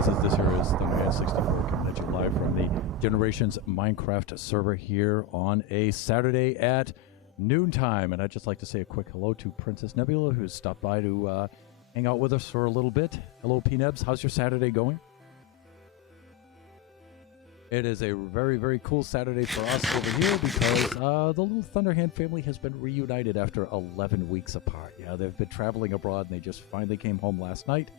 Glasses. This here is Thunderhead 64 coming at you live from the Generations Minecraft server here on a Saturday at noontime. And I'd just like to say a quick hello to Princess Nebula, who's stopped by to hang out with us for a little bit. Hello, P-Nebs. How's your Saturday going? It is a very, very cool Saturday for us over here because the little Thunderhand family has been reunited after 11 weeks apart. Yeah, they've been traveling abroad and they just finally came home last night.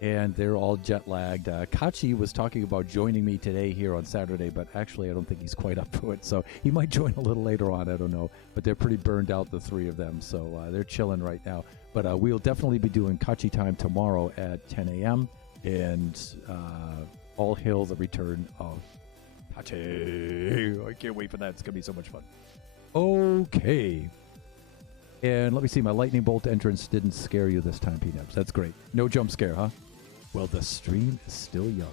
And they're all jet-lagged. Kachi was talking about joining me today here on Saturday, but actually I don't think he's quite up to it. So he might join a little later on, I don't know. But they're pretty burned out, the three of them, so they're chilling right now. But we'll definitely be doing Kachi time tomorrow at 10 a.m. And all hail the return of Kachi. I can't wait for that. It's going to be so much fun. Okay. And let me see, my lightning bolt entrance didn't scare you this time, P-Nebs. That's great. No jump scare, huh? Well, the stream is still young.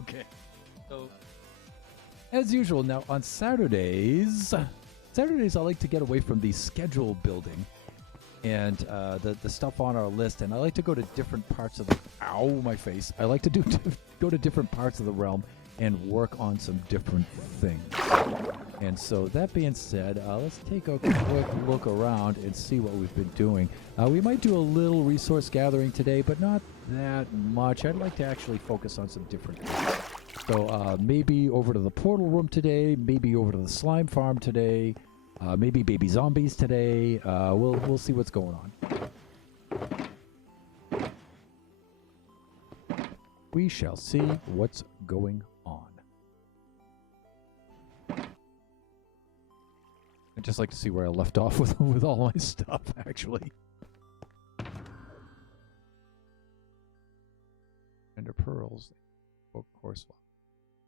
Okay. So, as usual, now on Saturdays, I like to get away from the schedule building and the stuff on our list, and I like to go to different parts of the... Ow, my face. I like to go to different parts of the realm and work on some different things. And so that being said, let's take a quick look around and see what we've been doing. We might do a little resource gathering today, but not that much. I'd like to actually focus on some different things. So maybe over to the portal room today, maybe over to the slime farm today, maybe baby zombies today. We'll see what's going on. We shall see what's going on. I'd just like to see where I left off with all my stuff, actually. Ender pearls. Of course.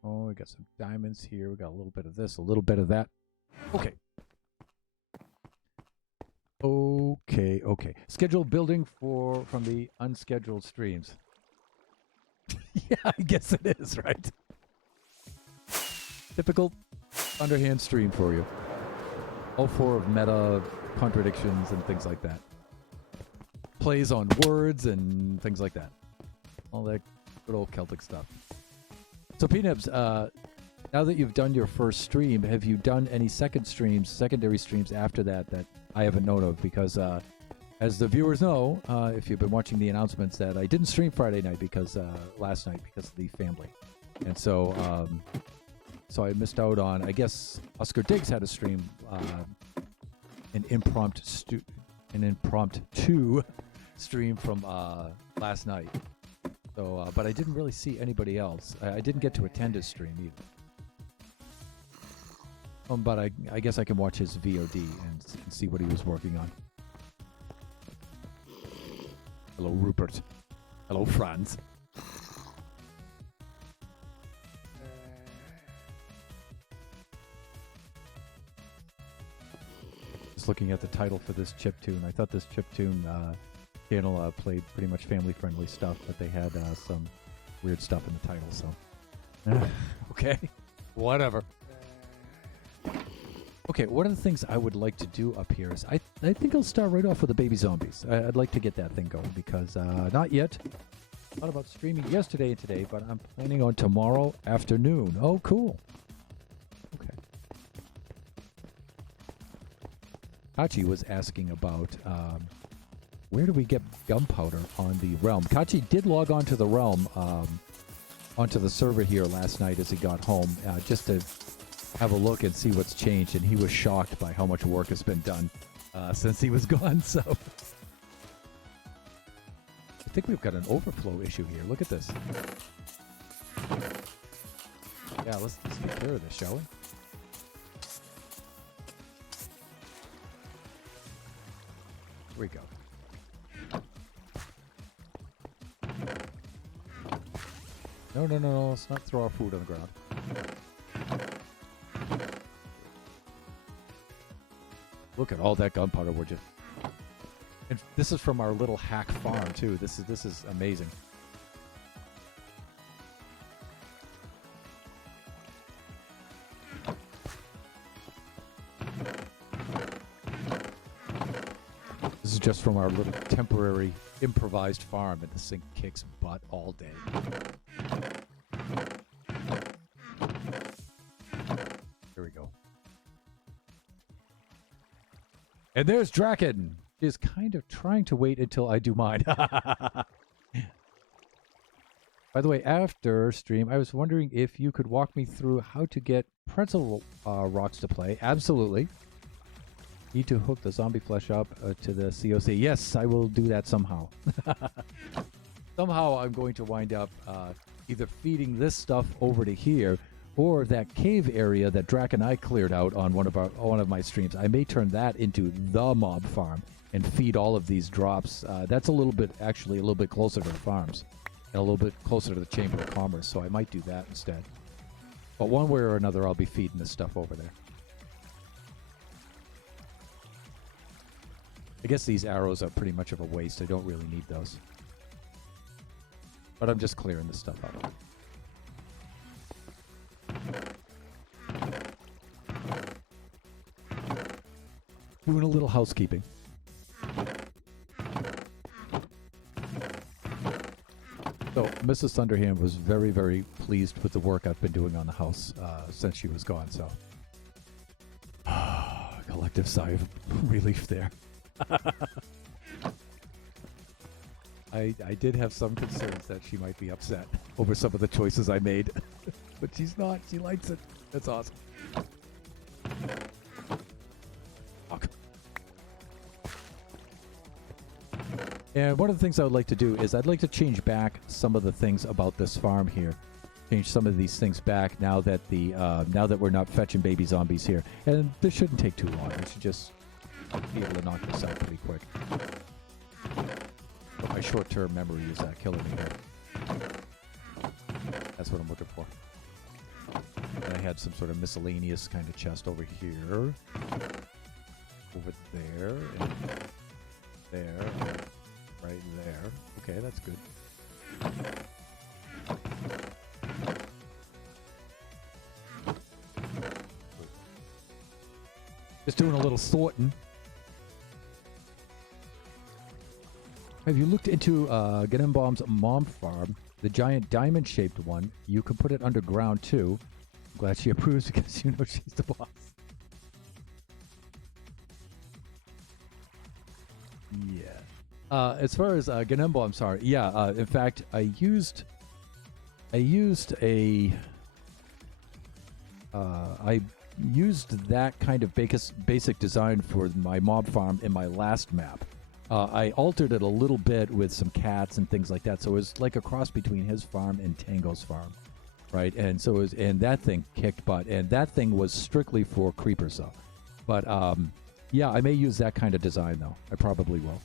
Oh, we got some diamonds here. We got a little bit of this, a little bit of that. Okay. Okay. Schedule building from the unscheduled streams. Yeah, I guess it is, right? Typical underhand stream for you. All four of meta contradictions and things like that. Plays on words and things like that. All that good old Celtic stuff. So P-Nebs, now that you've done your first stream, have you done any secondary streams after that I haven't known of? Because as the viewers know, if you've been watching the announcements, that I didn't stream Friday night last night because of the family. And so I missed out on, I guess Oscar Diggs had a stream, an impromptu stream from last night. So, but I didn't really see anybody else. I didn't get to attend his stream either. But I guess I can watch his VOD and see what he was working on. Hello, Rupert. Hello, Franz. Looking at the title for this chiptune, I thought this chiptune channel played pretty much family-friendly stuff, but they had some weird stuff in the title, so... Okay, whatever. Okay, one of the things I would like to do up here is, I think I'll start right off with the baby zombies. I'd like to get that thing going, because not yet. Thought about streaming yesterday and today, but I'm planning on tomorrow afternoon. Oh, cool. Kachi was asking about where do we get gunpowder on the realm. Kachi did log on to the realm, onto the server here last night as he got home, just to have a look and see what's changed, and he was shocked by how much work has been done since he was gone. So I think we've got an overflow issue here. Look at this. Yeah, let's take care of this, shall we? Here we go. No. Let's not throw our food on the ground. Look at all that gunpowder, would you? And this is from our little hack farm, too. This is amazing. This is just from our little temporary improvised farm, and the sink kicks butt all day. Here we go. And there's Draken. She is kind of trying to wait until I do mine. By the way, after stream, I was wondering if you could walk me through how to get pretzel rocks to play. Absolutely. Need to hook the zombie flesh up to the COC. Yes, I will do that somehow. Somehow I'm going to wind up either feeding this stuff over to here, or that cave area that Drac and I cleared out on one of my streams. I may turn that into the mob farm and feed all of these drops. That's actually a little bit closer to the farms and a little bit closer to the Chamber of Commerce, so I might do that instead. But one way or another, I'll be feeding this stuff over there. I guess these arrows are pretty much of a waste. I don't really need those. But I'm just clearing this stuff out. Doing a little housekeeping. So Mrs. Thunderhand was very, very pleased with the work I've been doing on the house since she was gone. So collective sigh of relief there. I did have some concerns that she might be upset over some of the choices I made. But she's not. She likes it. That's awesome. Fuck. And one of the things I would like to do is I'd like to change back some of the things about this farm here. Change some of these things back now that we're not fetching baby zombies here. And this shouldn't take too long. We should just be able to knock this out pretty quick. But my short-term memory is killing me here. That's what I'm looking for. And I had some sort of miscellaneous kind of chest over here. Over there. And there. And right there. Okay, that's good. Just doing a little sorting. Have you looked into Genenbaum's mom farm, the giant diamond-shaped one? You can put it underground too. I'm glad she approves because you know she's the boss. Yeah. As far as Genenbaum, sorry. Yeah. In fact, I used that kind of basic design for my mob farm in my last map. I altered it a little bit with some cats and things like that, so it was like a cross between his farm and Tango's farm, right? And so and that thing kicked butt, and that thing was strictly for creepers, though. But yeah, I may use that kind of design, though. I probably will.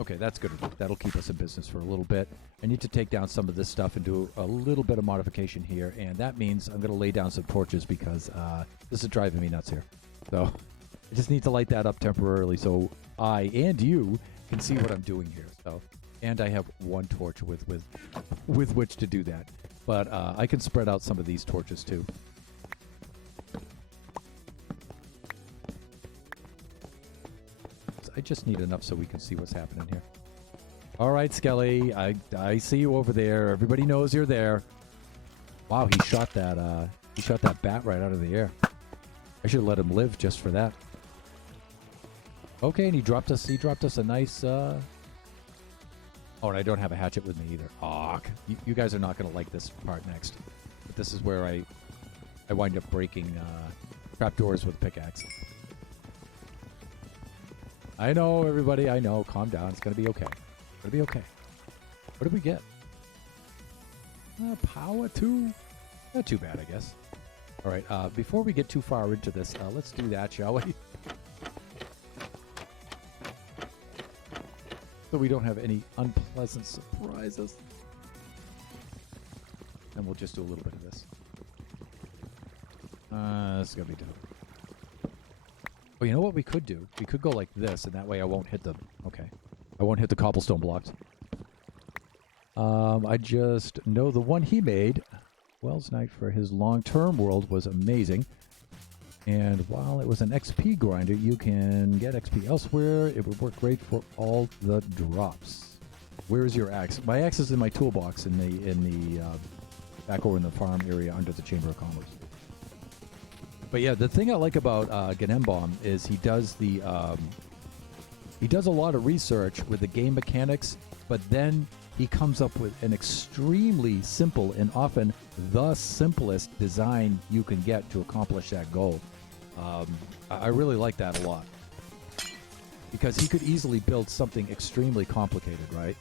Okay, that's good. That'll keep us in business for a little bit. I need to take down some of this stuff and do a little bit of modification here, and that means I'm going to lay down some torches because this is driving me nuts here. So I just need to light that up temporarily so I and you can see what I'm doing here. So, and I have one torch with which to do that, but I can spread out some of these torches too. I just need enough so we can see what's happening here. All right, Skelly, I see you over there. Everybody knows you're there. Wow, he shot that bat right out of the air. I should let him live just for that. Okay, and he dropped us a nice oh, and I don't have a hatchet with me either. Aw, you guys are not going to like this part next. But this is where I wind up breaking trapdoors with a pickaxe. I know, everybody. I know. Calm down. It's going to be okay. It's going to be okay. What did we get? Power 2. Not too bad, I guess. All right. Before we get too far into this, let's do that, shall we? So we don't have any unpleasant surprises. And we'll just do a little bit of this. This is going to be dope. Oh, you know what we could do? We could go like this, and that way I won't hit the... Okay. I won't hit the cobblestone blocks. I just know the one he made Wells Knight for his long-term world was amazing. And while it was an XP grinder, you can get XP elsewhere. It would work great for all the drops. Where is your axe? My axe is in my toolbox in the back over in the farm area under the Chamber of Commerce. But yeah, the thing I like about Ganembom is he does a lot of research with the game mechanics, but then he comes up with an extremely simple and often the simplest design you can get to accomplish that goal. I really like that a lot. Because he could easily build something extremely complicated, right?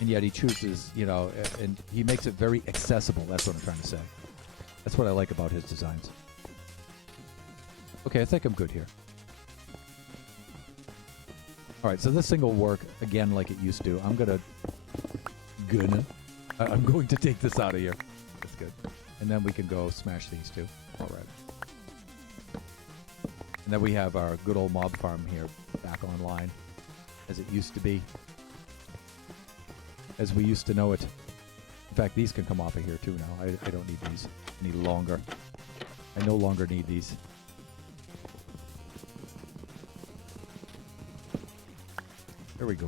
And yet he chooses, you know, and he makes it very accessible. That's what I'm trying to say. That's what I like about his designs. Okay, I think I'm good here. All right, so this thing will work again like it used to. I'm going to take this out of here. That's good. And then we can go smash these two. All right. And then we have our good old mob farm here back online as it used to be. As we used to know it. In fact, these can come off of here too now. I don't need these any longer. I no longer need these. There we go.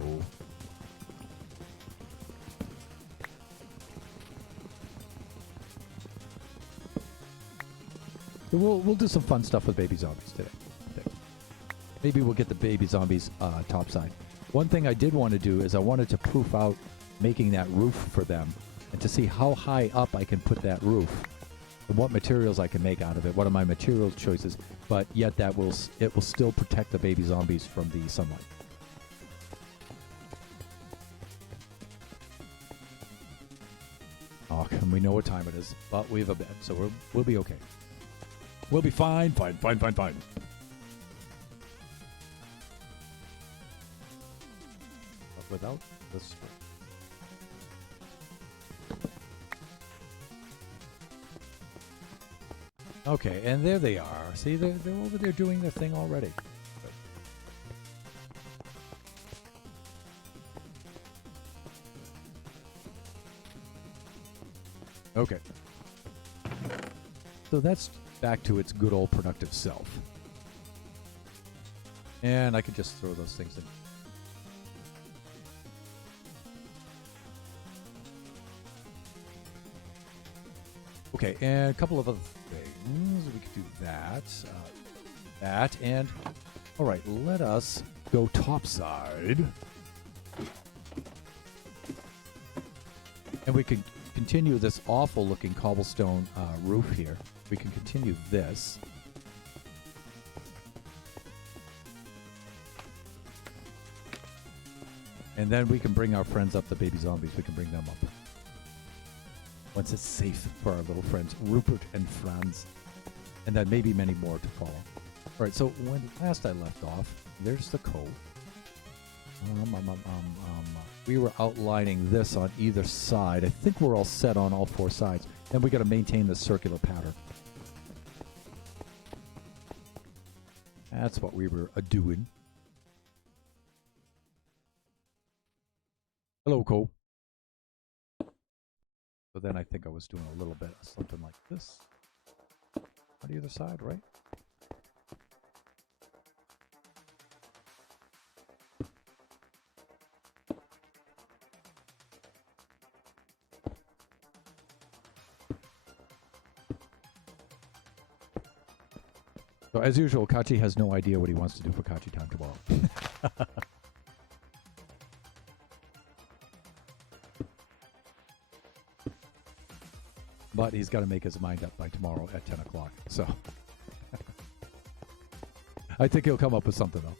So we'll do some fun stuff with baby zombies today. Maybe we'll get the baby zombies topside. One thing I did want to do is I wanted to proof out making that roof for them and to see how high up I can put that roof and what materials I can make out of it. What are my material choices? But yet it will still protect the baby zombies from the sunlight. Oh, and we know what time it is, but we have a bed, so we'll be okay. We'll be fine. But without the spring. Okay, and there they are. See, they're over there doing their thing already. Okay. So that's back to its good old productive self. And I can just throw those things in. Okay, and a couple of other things. We could do that. That, and... Alright, let us go topside. And we can continue this awful-looking cobblestone roof here. We can continue this. And then we can bring our friends up, the baby zombies. We can bring them up. Once it's safe for our little friends, Rupert and Franz. And then maybe many more to follow. All right, so when last I left off, there's the cove. We were outlining this on either side. I think we're all set on all four sides. And we got to maintain the circular pattern. That's what we were a-doing. Hello, Cole. So then I think I was doing a little bit of something like this. On the other side, right? So as usual, Kachi has no idea what he wants to do for Kachi time tomorrow. But he's got to make his mind up by tomorrow at 10 o'clock. So I think he'll come up with something, though.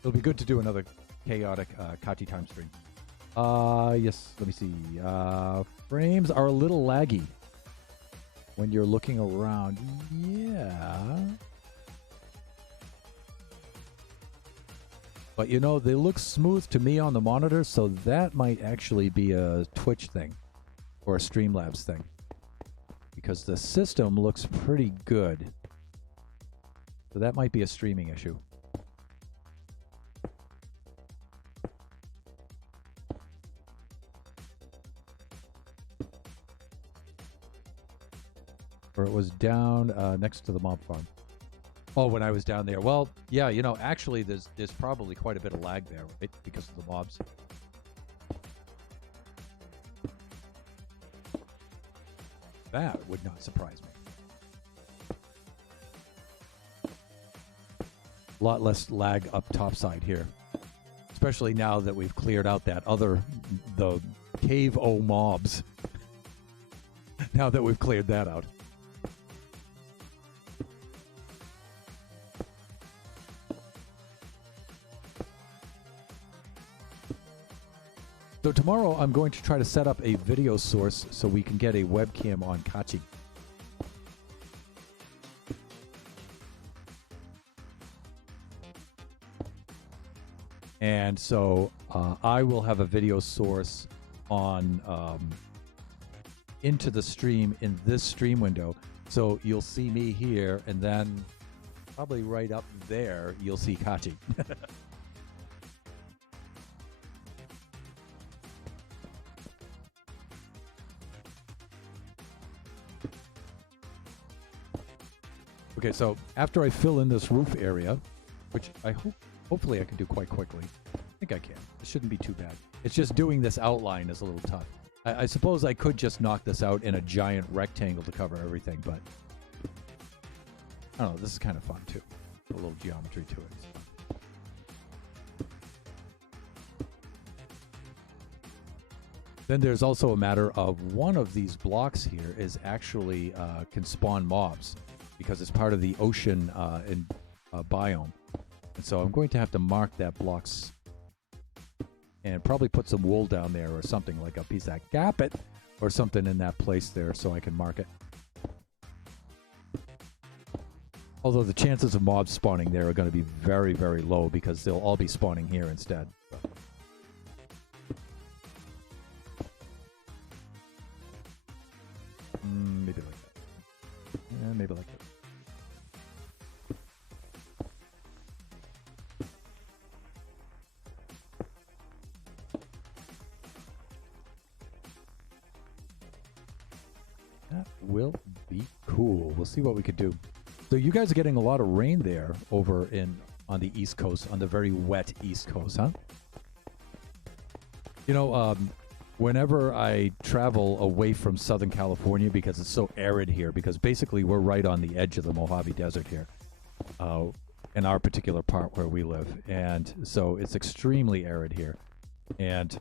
It'll be good to do another chaotic Kachi time stream. Yes, let me see. Frames are a little laggy when you're looking around. Yeah. But you know, they look smooth to me on the monitor, so that might actually be a Twitch thing or a Streamlabs thing. Because the system looks pretty good. So that might be a streaming issue. Or it was down next to the mob farm. Oh, when I was down there. Well, yeah, you know, actually there's probably quite a bit of lag there, right? Because of the mobs. That would not surprise me. A lot less lag up topside here. Especially now that we've cleared out the cave O mobs. Now that we've cleared that out. So tomorrow I'm going to try to set up a video source so we can get a webcam on Kachi. And so I will have a video source on into the stream in this stream window. So you'll see me here, and then probably right up there you'll see Kachi. Okay, so after I fill in this roof area, which I hopefully I can do quite quickly. I think I can. It shouldn't be too bad. It's just doing this outline is a little tough. I suppose I could just knock this out in a giant rectangle to cover everything, but I don't know, this is kind of fun too. A little geometry to it. Then there's also a matter of one of these blocks here is actually can spawn mobs because it's part of the ocean biome. And so I'm going to have to mark that blocks and probably put some wool down there or something, like a piece of carpet or something in that place there so I can mark it. Although the chances of mobs spawning there are going to be very, very low because they'll all be spawning here instead. Maybe like that. Yeah, maybe like that. That will be cool. We'll see what we could do. So you guys are getting a lot of rain there over on the East Coast, on the very wet East Coast, huh? You know, whenever I travel away from Southern California, because it's so arid here, because basically we're right on the edge of the Mojave Desert here, in our particular part where we live, and so it's extremely arid here. And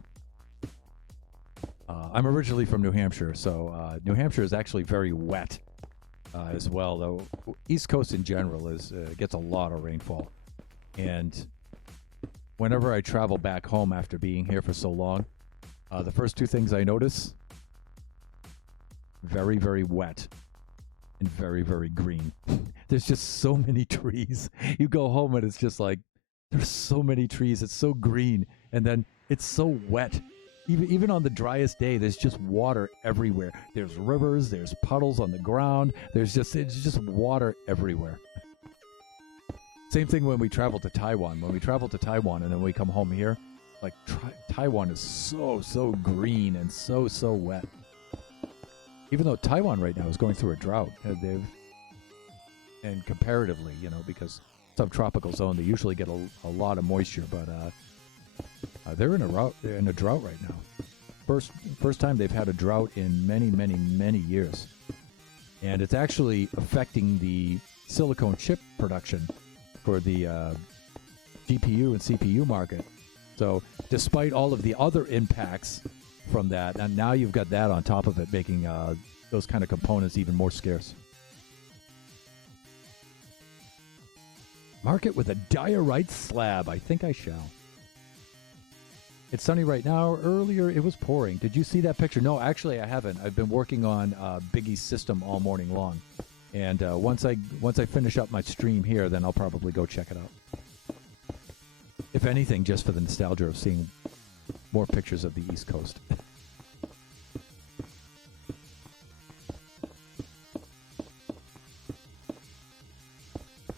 I'm originally from New Hampshire, so New Hampshire is actually very wet as well, though East Coast in general gets a lot of rainfall. And whenever I travel back home after being here for so long, the first two things I notice, very, very wet and very, very green. There's just so many trees. You go home and it's just like, there's so many trees. It's so green. And then it's so wet. Even on the driest day, there's just water everywhere. There's rivers, there's puddles on the ground. It's just water everywhere. Same thing when we travel to Taiwan. When we travel to Taiwan and then we come home here, like Taiwan is so green and so wet. Even though Taiwan right now is going through a drought, and comparatively, you know, because subtropical zone, they usually get a lot of moisture, but they're in a drought right now. First time they've had a drought in many years, and it's actually affecting the silicone chip production for the GPU and CPU market. So despite all of the other impacts from that, and now you've got that on top of it, making those kind of components even more scarce. Mark it with a diorite slab. I think I shall. It's sunny right now. Earlier, it was pouring. Did you see that picture? No, actually, I haven't. I've been working on Biggie's system all morning long. And once I finish up my stream here, then I'll probably go check it out. If anything, just for the nostalgia of seeing more pictures of the East Coast.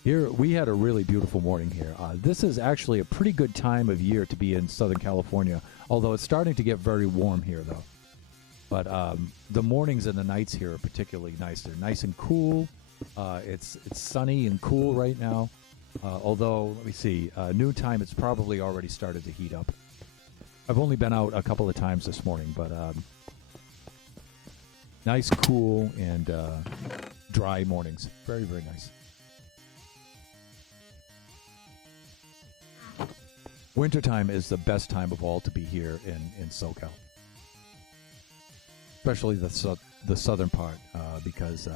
Here, we had a really beautiful morning here. This is actually a pretty good time of year to be in Southern California, although it's starting to get very warm here, though. But the mornings and the nights here are particularly nice. They're nice and cool. It's sunny and cool right now. Although, let me see, noontime it's probably already started to heat up. I've only been out a couple of times this morning, but nice, cool, and dry mornings. Very, very nice. Wintertime is the best time of all to be here in SoCal. Especially the southern part, because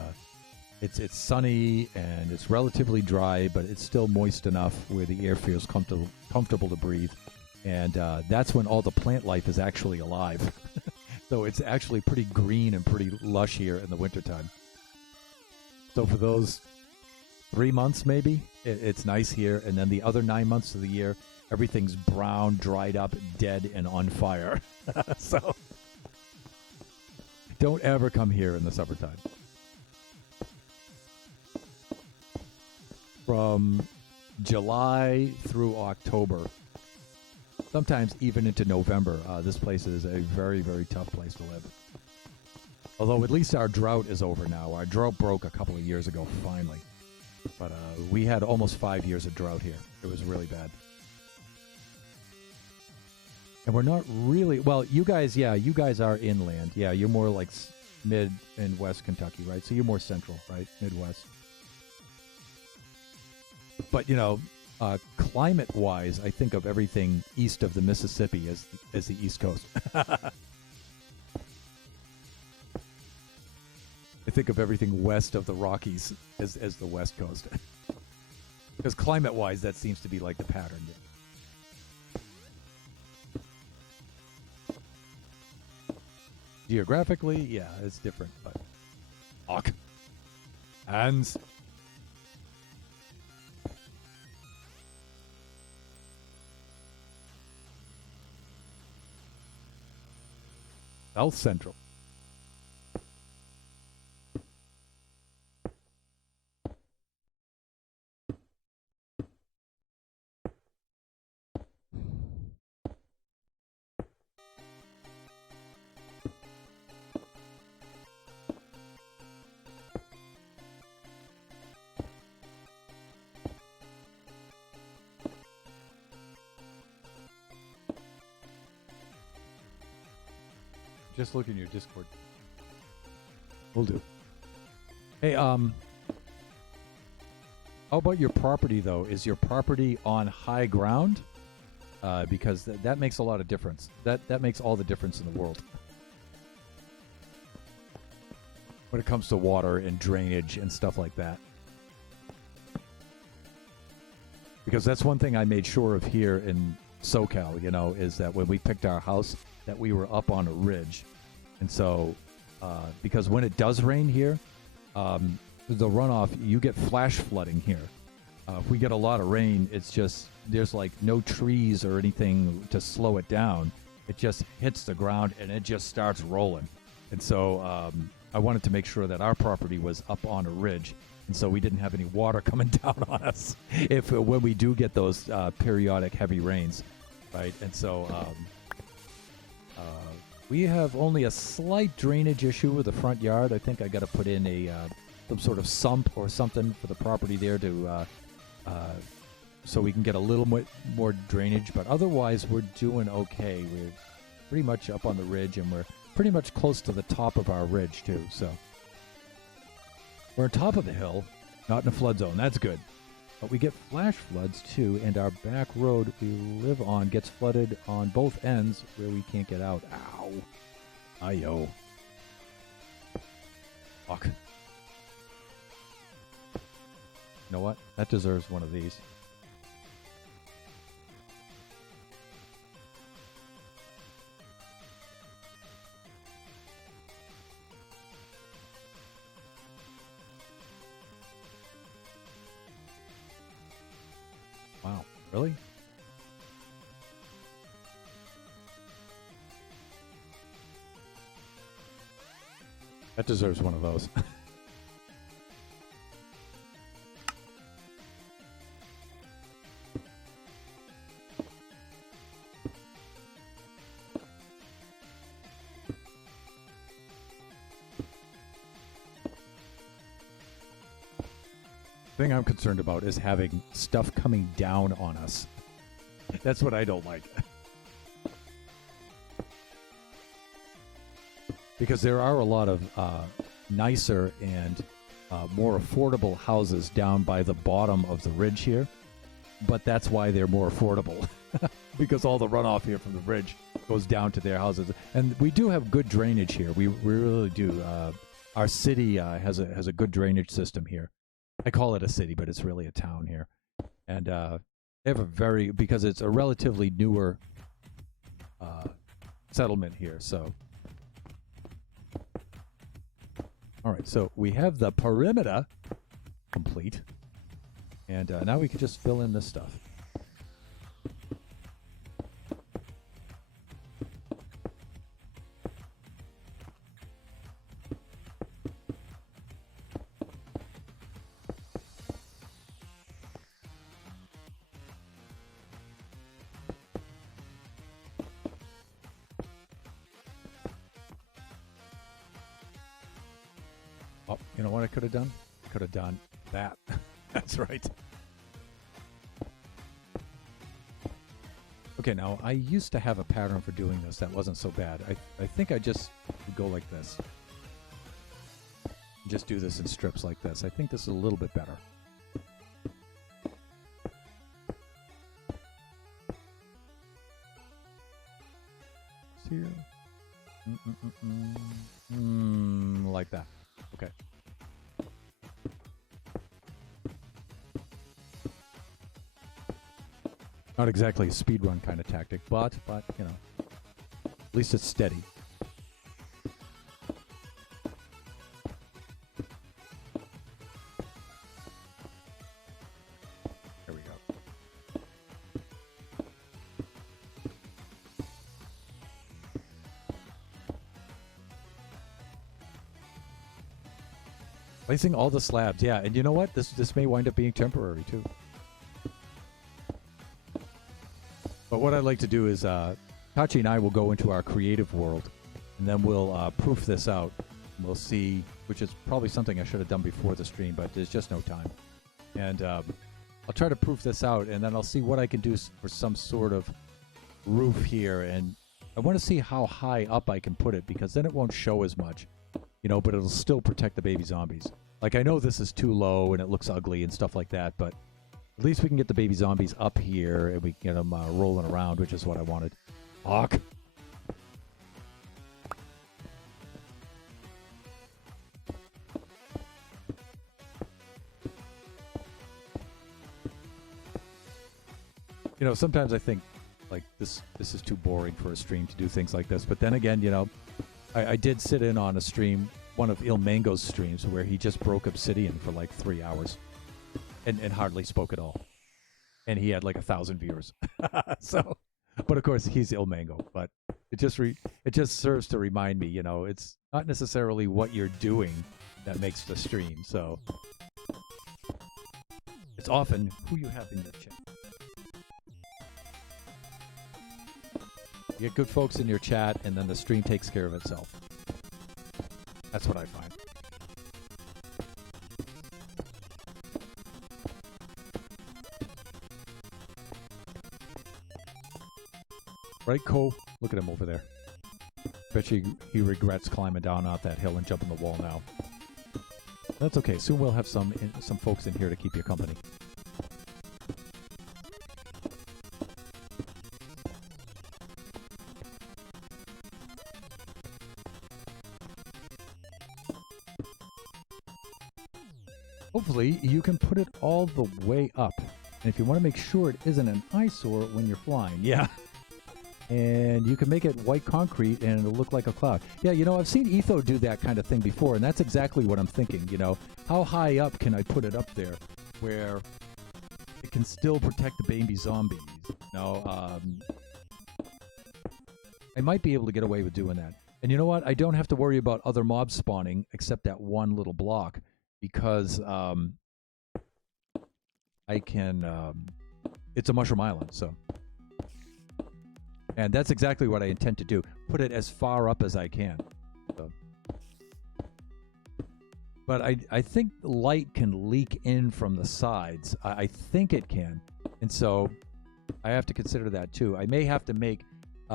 it's sunny and it's relatively dry, but it's still moist enough where the air feels comfortable to breathe. And that's when all the plant life is actually alive. So it's actually pretty green and pretty lush here in the wintertime. So for those 3 months maybe, it's nice here. And then the other 9 months of the year, everything's brown, dried up, dead, and on fire. So don't ever come here in the summertime. From July through October, sometimes even into November, this place is a very, very tough place to live. Although at least our drought is over now. Our drought broke a couple of years ago, finally. But we had almost 5 years of drought here. It was really bad. And we're not really... Well, you guys are inland. Yeah, you're more like mid and west Kentucky, right? So you're more central, right? Midwest. But, climate-wise, I think of everything east of the Mississippi as the East Coast. I think of everything west of the Rockies as the West Coast. Because climate-wise, that seems to be like the pattern. Geographically, yeah, it's different, but... Fuck. Hands. South Central. Just look in your Discord. Will do. Hey, how about your property, though? Is your property on high ground? Because that makes a lot of difference. That makes all the difference in the world. When it comes to water and drainage and stuff like that. Because that's one thing I made sure of here in SoCal, is that when we picked our house, that we were up on a ridge. And so, because when it does rain here, the runoff, you get flash flooding here. If we get a lot of rain, it's just, there's like no trees or anything to slow it down. It just hits the ground and it just starts rolling. And so, I wanted to make sure that our property was up on a ridge. And so we didn't have any water coming down on us when we do get those periodic heavy rains, right? And so we have only a slight drainage issue with the front yard. I think I got to put in some sort of sump or something for the property there to so we can get a little more drainage. But otherwise, we're doing okay. We're pretty much up on the ridge, and we're pretty much close to the top of our ridge too. So we're on top of the hill, not in a flood zone. That's good. But we get flash floods too, and our back road we live on gets flooded on both ends where we can't get out. Ow. Ayo. Fuck. You know what? That deserves one of these. Wow, really? That deserves one of those. thing I'm concerned about is having stuff coming down on us. That's what I don't like. Because there are a lot of nicer and more affordable houses down by the bottom of the ridge here. But that's why they're more affordable. Because all the runoff here from the ridge goes down to their houses. And we do have good drainage here. We really do. Our city has a good drainage system here. I call it a city, but it's really a town here. And they have because it's a relatively newer settlement here, so. All right, so we have the perimeter complete. And now we can just fill in this stuff. Oh, you know what I could have done? I could have done that. That's right. Okay, now I used to have a pattern for doing this that wasn't so bad. I think I just would go like this. Just do this in strips like this. I think this is a little bit better. Here. Like that. Okay. Not exactly a speedrun kind of tactic, but you know, at least it's steady. There we go. Placing all the slabs, yeah, and you know what? This may wind up being temporary too. But what I'd like to do is, Tachi and I will go into our creative world, and then we'll proof this out. We'll see, which is probably something I should have done before the stream, but there's just no time. And I'll try to proof this out, and then I'll see what I can do for some sort of roof here. And I want to see how high up I can put it, because then it won't show as much, you know, but it'll still protect the baby zombies. Like, I know this is too low, and it looks ugly and stuff like that, but at least we can get the baby zombies up here, and we can get them rolling around, which is what I wanted. Hawk. You know, sometimes I think, like, this is too boring for a stream to do things like this. But then again, you know, I did sit in on a stream, one of Ilmango's streams, where he just broke Obsidian for like 3 hours. And hardly spoke at all, and he had like 1,000 viewers. So, but of course he's Ilmango. But it just serves to remind me, you know, it's not necessarily what you're doing that makes the stream. So it's often who you have in your chat. You get good folks in your chat, and then the stream takes care of itself. That's what I find. Right, Cole? Look at him over there. Bet you he regrets climbing down off that hill and jumping the wall now. That's okay. Soon we'll have some folks in here to keep you company. Hopefully, you can put it all the way up. And if you want to make sure it isn't an eyesore when you're flying, yeah. And you can make it white concrete and it'll look like a cloud. Yeah, you know, I've seen Etho do that kind of thing before, and that's exactly what I'm thinking, you know. How high up can I put it up there where it can still protect the baby zombies? You know, I might be able to get away with doing that. And you know what? I don't have to worry about other mobs spawning except that one little block, because I can... it's a mushroom island, so... And that's exactly what I intend to do. Put it as far up as I can. So. But I think light can leak in from the sides. I think it can. And so I have to consider that too. I may have to make,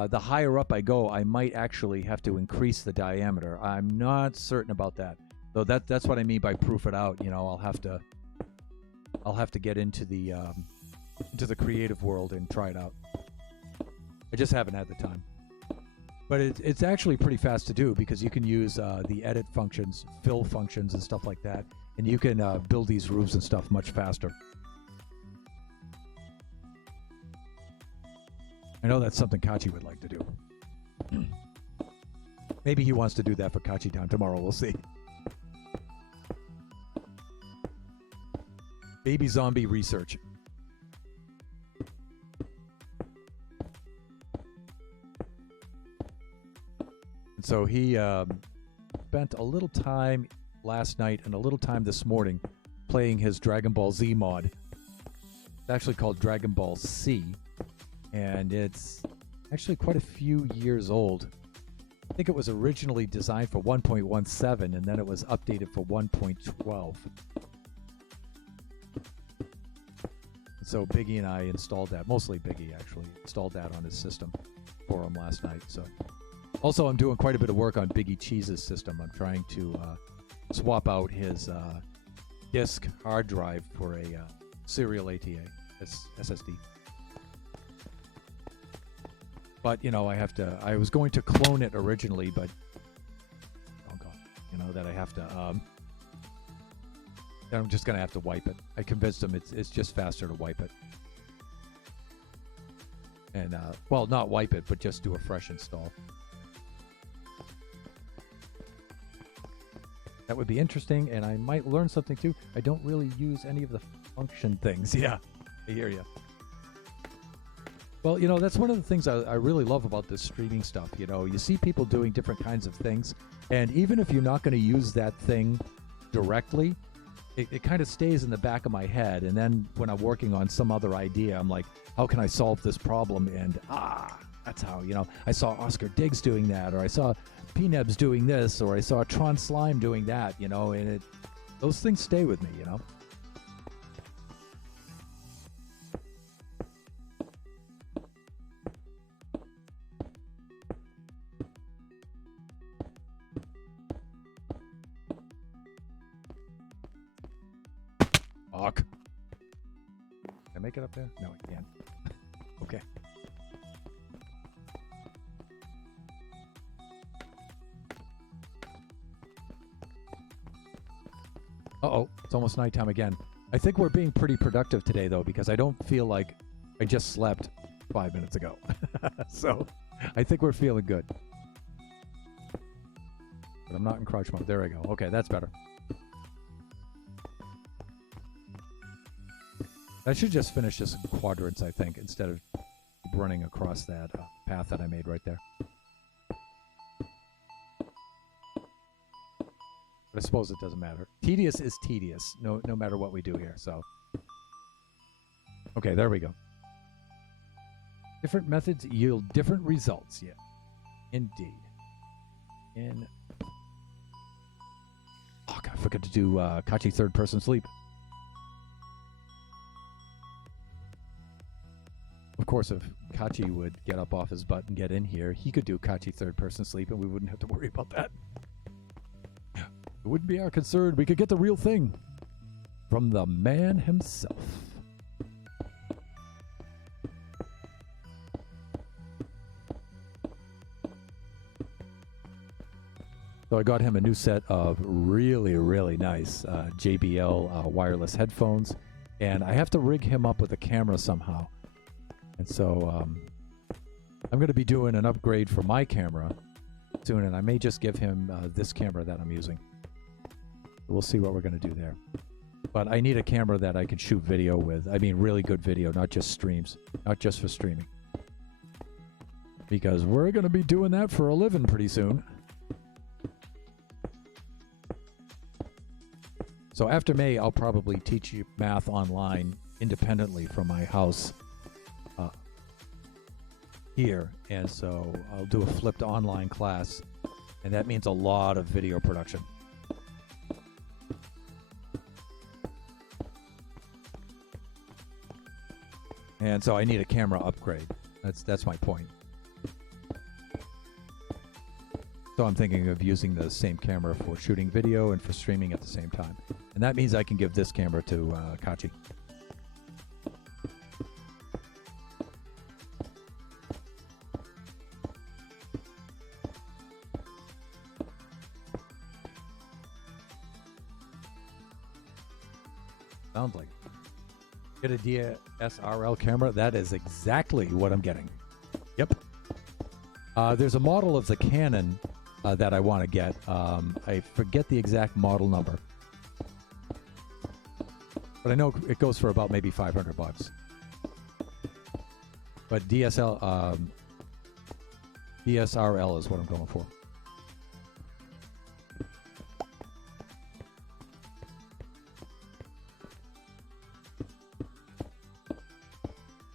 the higher up I go, I might actually have to increase the diameter. I'm not certain about that. So that's what I mean by proof it out. You know, I'll have to get into the creative world and try it out. I just haven't had the time. But it's actually pretty fast to do because you can use the edit functions, fill functions, and stuff like that, and you can build these roofs and stuff much faster. I know that's something Kachi would like to do. Maybe he wants to do that for Kachi Town tomorrow. We'll see. Baby zombie research. And so he spent a little time last night and a little time this morning playing his Dragon Ball Z mod. It's actually called Dragon Ball C, and it's actually quite a few years old. I think it was originally designed for 1.17, and then it was updated for 1.12. So Biggie and I installed that. Mostly Biggie, actually, installed that on his system for him last night. So, also, I'm doing quite a bit of work on Biggie Cheese's system. I'm trying to swap out his disk hard drive for a serial ATA SSD. But you know, I was going to clone it originally, but oh god, you know that I have to. I'm just gonna have to wipe it. I convinced him it's just faster to wipe it. And well, not wipe it, but just do a fresh install. That would be interesting, and I might learn something too. I don't really use any of the function things. Yeah, I hear you. Well, you know, that's one of the things I really love about this streaming stuff. You know, you see people doing different kinds of things, and even if you're not going to use that thing directly, it kind of stays in the back of my head. And then when I'm working on some other idea, I'm like, how can I solve this problem? And that's how, you know, I saw Oscar Diggs doing that, or I saw P-Nebs doing this, or I saw Tron Slime doing that, you know, and those things stay with me, you know. Fuck. Can I make it up there? No, I can't. Okay. Uh-oh, it's almost nighttime again. I think we're being pretty productive today, though, because I don't feel like I just slept 5 minutes ago. So, I think we're feeling good. But I'm not in crouch mode. There we go. Okay, that's better. I should just finish this in quadrants, I think, instead of running across that path that I made right there. But I suppose it doesn't matter. Tedious is tedious, no matter what we do here, so. Okay, there we go. Different methods yield different results, yeah. Indeed. Oh, God, I forgot to do Kachi third-person sleep. Of course, if Kachi would get up off his butt and get in here, he could do Kachi third-person sleep, and we wouldn't have to worry about that. It wouldn't be our concern. We could get the real thing from the man himself. So I got him a new set of really, really nice JBL wireless headphones, and I have to rig him up with a camera somehow. And so I'm going to be doing an upgrade for my camera soon, and I may just give him this camera that I'm using. We'll see what we're going to do there. But I need a camera that I can shoot video with. I mean, really good video, not just streams. Not just for streaming. Because we're going to be doing that for a living pretty soon. So after May, I'll probably teach you math online independently from my house here. And so I'll do a flipped online class. And that means a lot of video production. And so I need a camera upgrade. That's my point. So I'm thinking of using the same camera for shooting video and for streaming at the same time. And that means I can give this camera to Kachi. Sounds like it. Get a DSLR camera. That is exactly what I'm getting. Yep. There's a model of the Canon that I want to get. I forget the exact model number, but I know it goes for about maybe $500. But DSLR is what I'm going for.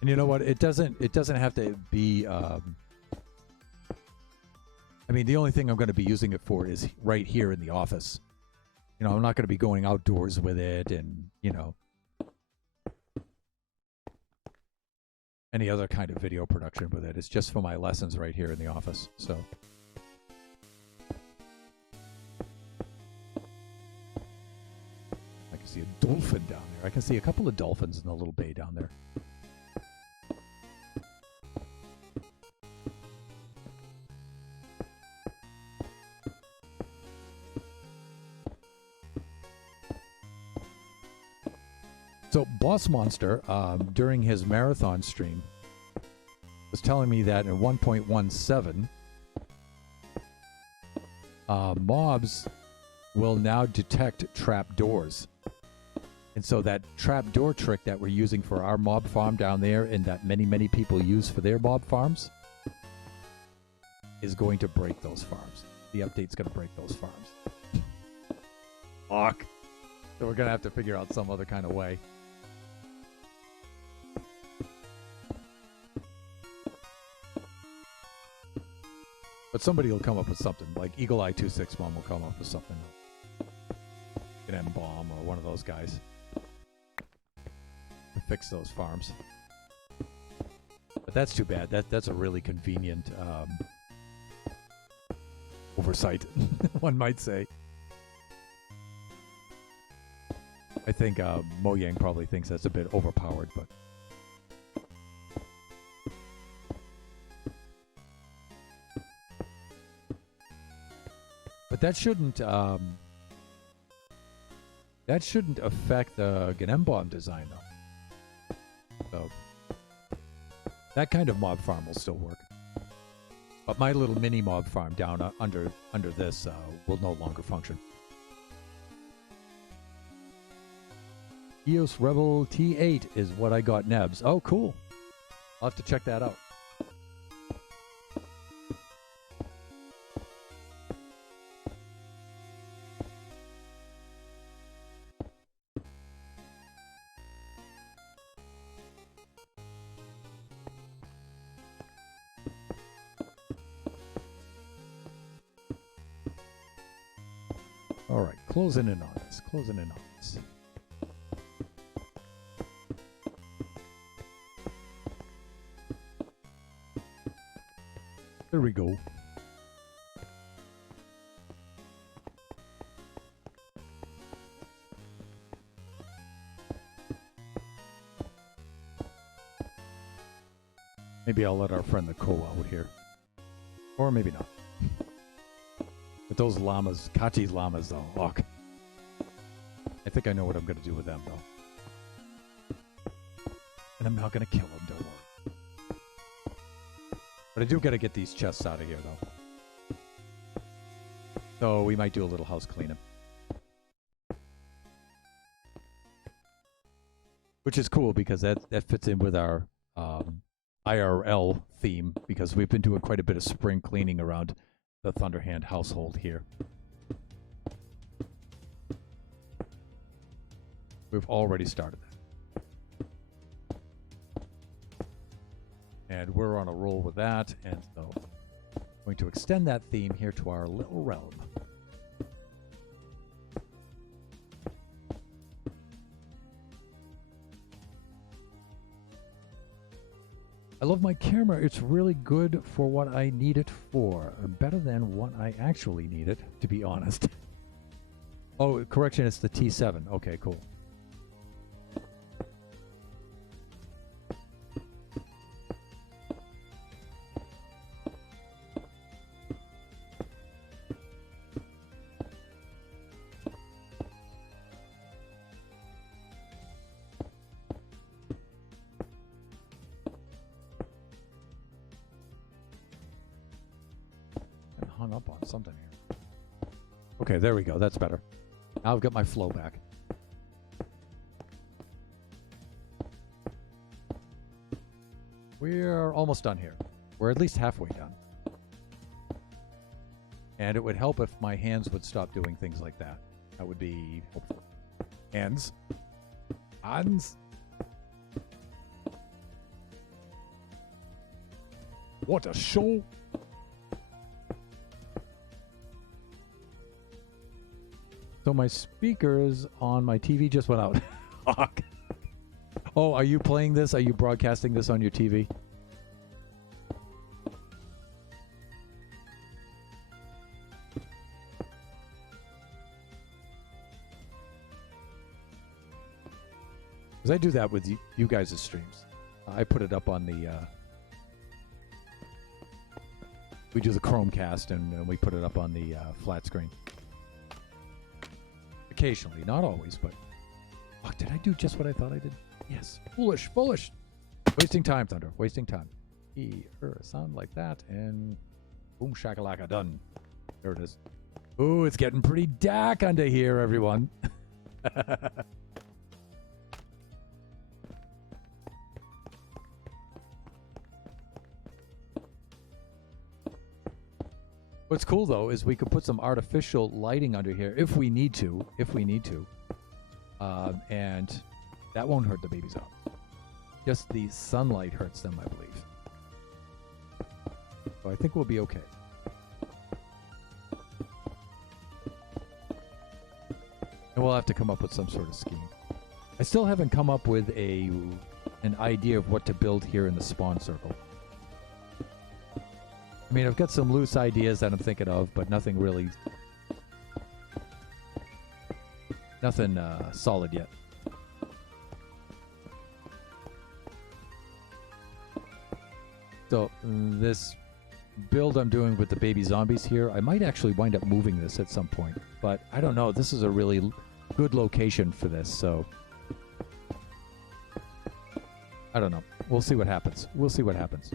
And you know what? It doesn't have to be. I mean, the only thing I'm going to be using it for is right here in the office. You know, I'm not going to be going outdoors with it and, you know, any other kind of video production with it. It's just for my lessons right here in the office. So I can see a dolphin down there. I can see a couple of dolphins in the little bay down there. So Boss Monster, during his marathon stream, was telling me that in 1.17, mobs will now detect trap doors. And so that trap door trick that we're using for our mob farm down there and that many, many people use for their mob farms is going to break those farms. The update's going to break those farms. Fuck. So we're going to have to figure out some other kind of way. But somebody will come up with something, like Eagle Eye 261 will come up with something. An M-bomb or one of those guys to fix those farms. But that's too bad. That's a really convenient oversight, one might say. I think Mojang probably thinks that's a bit overpowered, but... But that shouldn't affect the Ganembomb design, though. So that kind of mob farm will still work. But my little mini mob farm down under this will no longer function. EOS Rebel T8 is what I got Nebs. Oh, cool. I'll have to check that out. All right, closing in on this. Closing in on this. There we go. Maybe I'll let our friend the Ko out here. Or maybe not. But those llamas, Kachi's llamas though, look. I think I know what I'm going to do with them though. And I'm not going to kill them, don't worry. But I do got to get these chests out of here though. So we might do a little house cleanup. Which is cool because that fits in with our IRL theme because we've been doing quite a bit of spring cleaning around the Thunderhand household here. We've already started that. And we're on a roll with that, and so I'm going to extend that theme here to our little realm. love my camera. It's really good for what I need it for. Better than what I actually need it, to be honest. Oh, correction, it's the T7. Okay, cool. Hung up on something here. Okay, there we go. That's better. Now I've got my flow back. We're almost done here. We're at least halfway done. And it would help if my hands would stop doing things like that. That would be helpful. Hands. Hands. What a show. So my speakers on my TV just went out. Fuck. Oh, are you playing this? Are you broadcasting this on your TV? Because I do that with you guys' streams. I put it up on the... we do the Chromecast and we put it up on the flat screen. Occasionally, not always, but... Fuck, did I do just what I thought I did? Yes. Foolish, foolish! Wasting time, Thunder. Wasting time. Sound like that, and... Boom shakalaka, done. There it is. Ooh, it's getting pretty dark under here, everyone. What's cool though is we could put some artificial lighting under here if we need to, and that won't hurt the baby zombies. Just the sunlight hurts them, I believe. So I think we'll be okay. And we'll have to come up with some sort of scheme. I still haven't come up with an idea of what to build here in the spawn circle. I mean, I've got some loose ideas that I'm thinking of, but nothing really... Nothing solid yet. So, this build I'm doing with the baby zombies here, I might actually wind up moving this at some point. But, I don't know, this is a really good location for this, so... I don't know. We'll see what happens. We'll see what happens.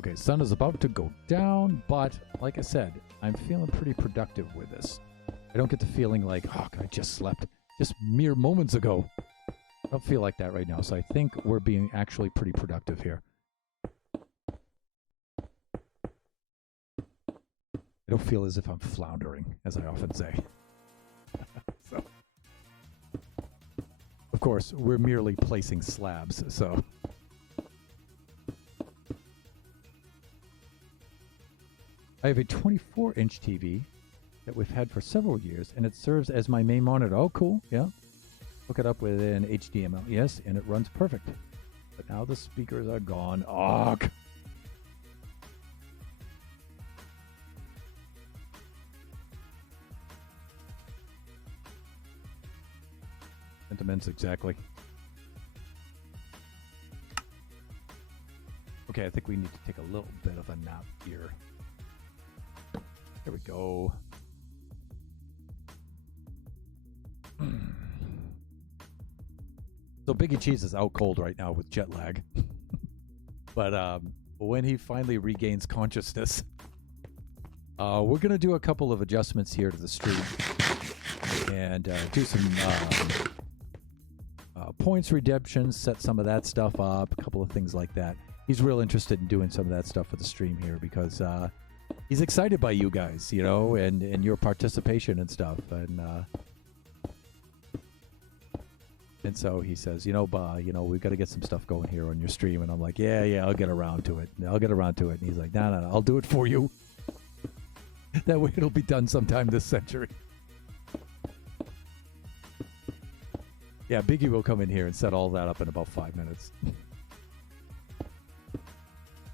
Okay, sun is about to go down, but like I said, I'm feeling pretty productive with this. I don't get the feeling like, oh, I just slept just mere moments ago. I don't feel like that right now, so I think we're being actually pretty productive here. I don't feel as if I'm floundering, as I often say. So, of course, we're merely placing slabs, so... I have a 24-inch TV that we've had for several years, and it serves as my main monitor. Oh, cool. Yeah. Hook it up with an HDMI. Yes, and it runs perfect. But now the speakers are gone. Ugh. Sentiments, exactly. Okay, I think we need to take a little bit of a nap here. There we go. So Biggie Cheese is out cold right now with jet lag. But when he finally regains consciousness, we're going to do a couple of adjustments here to the stream. And do some points redemptions, set some of that stuff up, a couple of things like that. He's real interested in doing some of that stuff for the stream here because... he's excited by you guys, you know, and your participation and stuff. And And so he says, we've got to get some stuff going here on your stream. And I'm like, yeah, I'll get around to it. I'll get around to it. And he's like, no, I'll do it for you. That way it'll be done sometime this century. Yeah, Biggie will come in here and set all that up in about 5 minutes.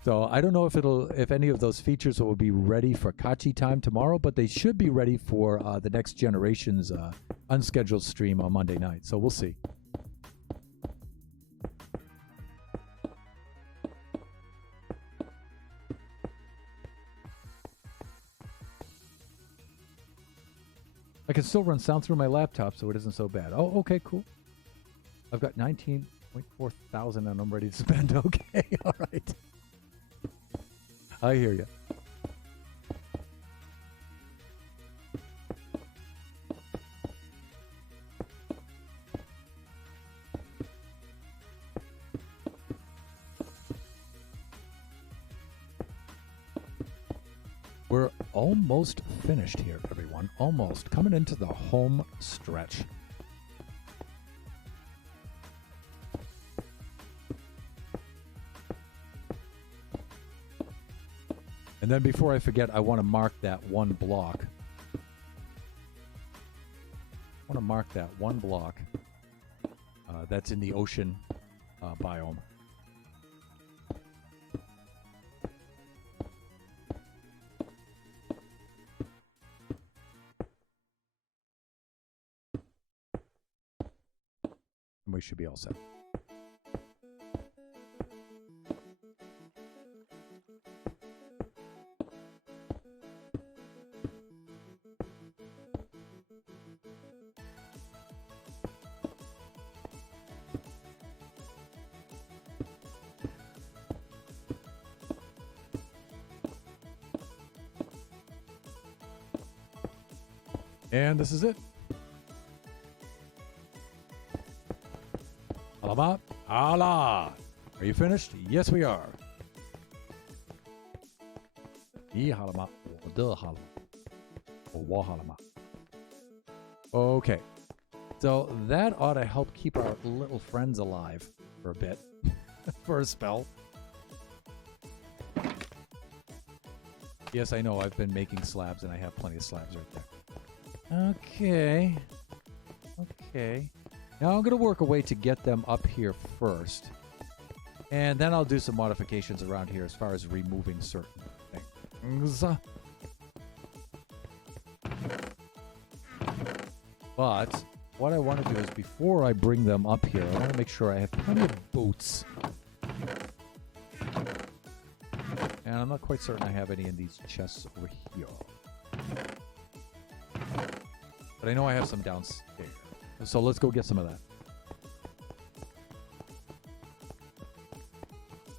So I don't know if any of those features will be ready for Kachi time tomorrow, but they should be ready for the Next Generation's unscheduled stream on Monday night. So we'll see. I can still run sound through my laptop, so it isn't so bad. Oh, okay, cool. I've got 19.4 thousand and I'm ready to spend. Okay, all right. I hear you. We're almost finished here, everyone. Almost. Coming into the home stretch. And then before I forget, I want to mark that one block. I want to mark that one block that's in the ocean biome. And we should be all set. And this is it. Alamat. Allah. Are you finished? Yes, we are. Okay. So that ought to help keep our little friends alive for a bit. For a spell. Yes, I know. I've been making slabs and I have plenty of slabs right there. Okay. Okay. Now I'm going to work a way to get them up here first. And then I'll do some modifications around here as far as removing certain things. But what I want to do is before I bring them up here, I want to make sure I have plenty of boots. And I'm not quite certain I have any in these chests over here. But I know I have some downstairs. So let's go get some of that.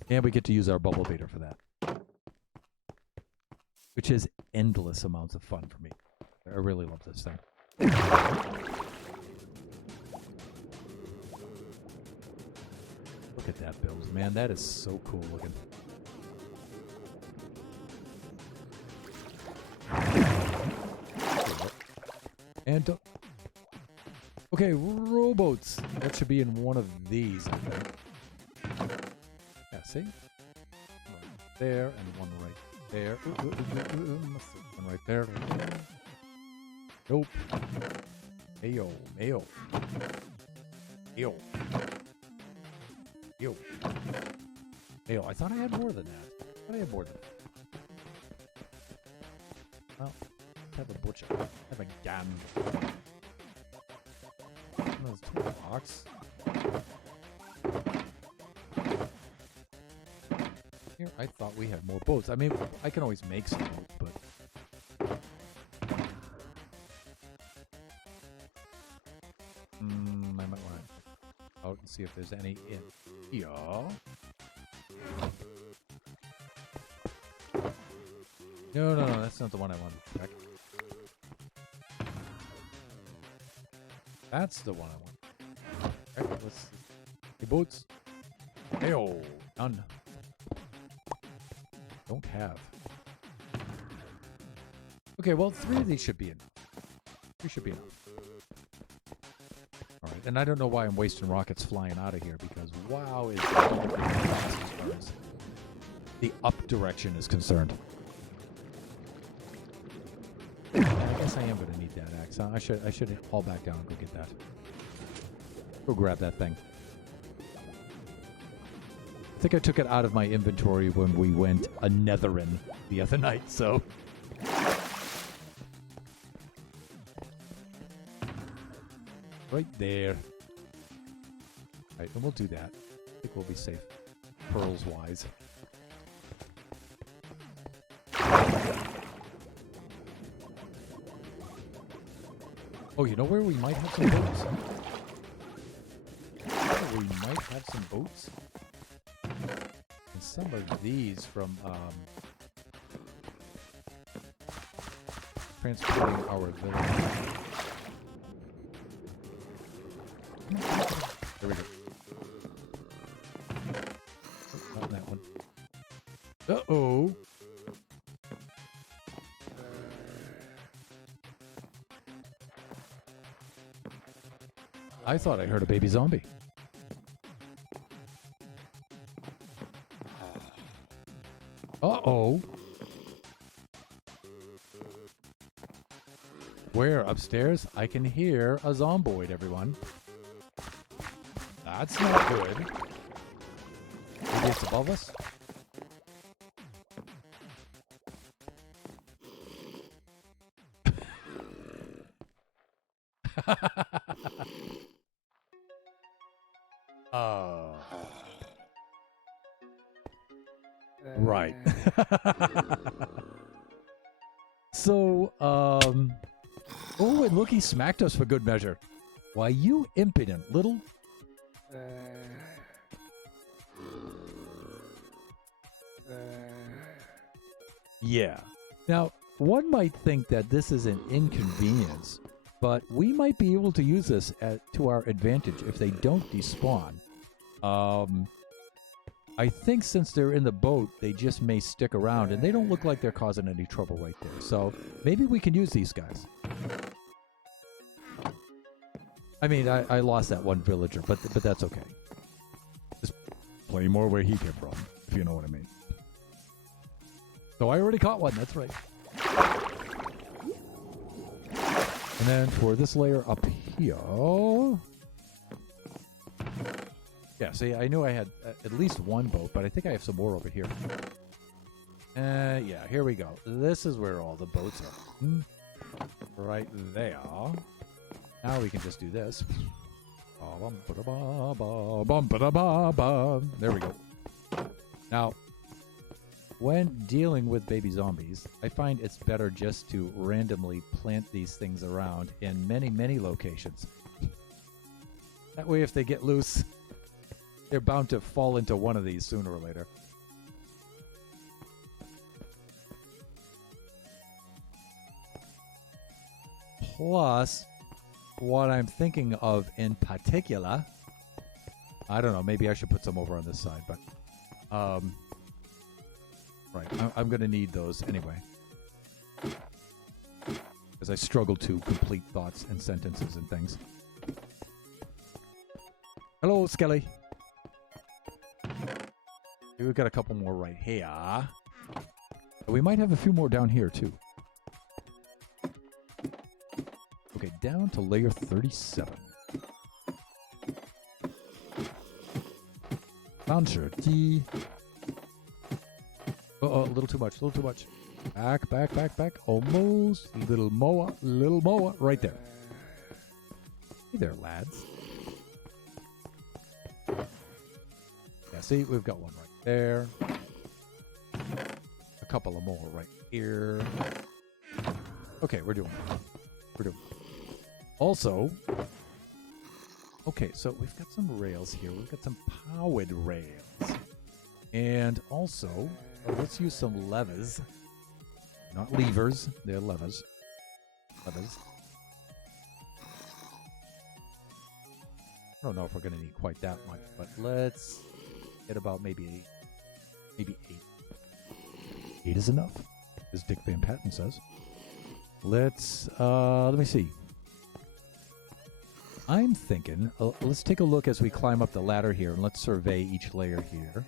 And we get to use our bubble baiter for that. Which is endless amounts of fun for me. I really love this thing. Look at that build, man. That is so cool looking. And okay, rowboats. That should be in one of these, I think. Yeah, see? Right there, and one right there. One right there. Nope. Mayo. Mayo. Mayo. Mayo. Mayo. I thought I had more than that. I thought I had more than that. Well, have a butcher. Have a gun. Those toolbox. Here, I thought we had more boats. I mean, I can always make some boats, but I might want to out and see if there's any in here. No, that's not the one I wanted to check. That's the one I want. Okay, let's see. Hey, boats. Heyo, none. Don't have. Okay, well, 3 of these should be enough. 3 should be enough. Alright, And I don't know why I'm wasting rockets flying out of here, because WoW is fast as far as the up direction is concerned. I guess I am going to need that axe. I should haul back down and go get that. Go grab that thing. I think I took it out of my inventory when we went a Netherin the other night, so... Right there. Right, and we'll do that. I think we'll be safe, pearls-wise. Oh, you know where we might have some boats? We might have some boats. And some of these from transporting our village. There we go. Oh, not that one. Uh-oh. I thought I heard a baby zombie. Uh-oh. Where? Upstairs? I can hear a zomboid, everyone. That's not good. Maybe it's above us? Right. So, oh, and look, he smacked us for good measure. Why, you impudent little... Yeah. Now, one might think that this is an inconvenience, but we might be able to use this to our advantage if they don't despawn. I think since they're in the boat, they just may stick around, and they don't look like they're causing any trouble right there. So maybe we can use these guys. I mean, I lost that one villager, but that's okay. There's plenty more where he came from, if you know what I mean. So I already caught one, that's right. And then for this layer up here... Yeah, see, I knew I had at least one boat, but I think I have some more over here. Yeah, here we go. This is where all the boats are. Right there. Now we can just do this. There we go. Now, when dealing with baby zombies, I find it's better just to randomly plant these things around in many, many locations. That way, if they get loose... they're bound to fall into one of these sooner or later. Plus, what I'm thinking of in particular... I don't know, maybe I should put some over on this side, but... right, I'm going to need those anyway. Because I struggle to complete thoughts and sentences and things. Hello, Skelly. We've got a couple more right here. We might have a few more down here, too. Okay, down to layer 37. Launcher D. Uh-oh, a little too much, a little too much. Back, back, back, back. Almost. Little Moa, right there. Hey there, lads. Yeah, see, we've got one right there. A couple of more right here. Okay, we're doing it. We're doing it. Also, okay, so we've got some rails here. We've got some powered rails. And also, let's use some levers. Not levers, they're levers. Levers. I don't know if we're going to need quite that much, but let's get about maybe 8. Maybe 8. 8 is enough, as Dick Van Patten says. Let's, let me see. I'm thinking, let's take a look as we climb up the ladder here, and let's survey each layer here.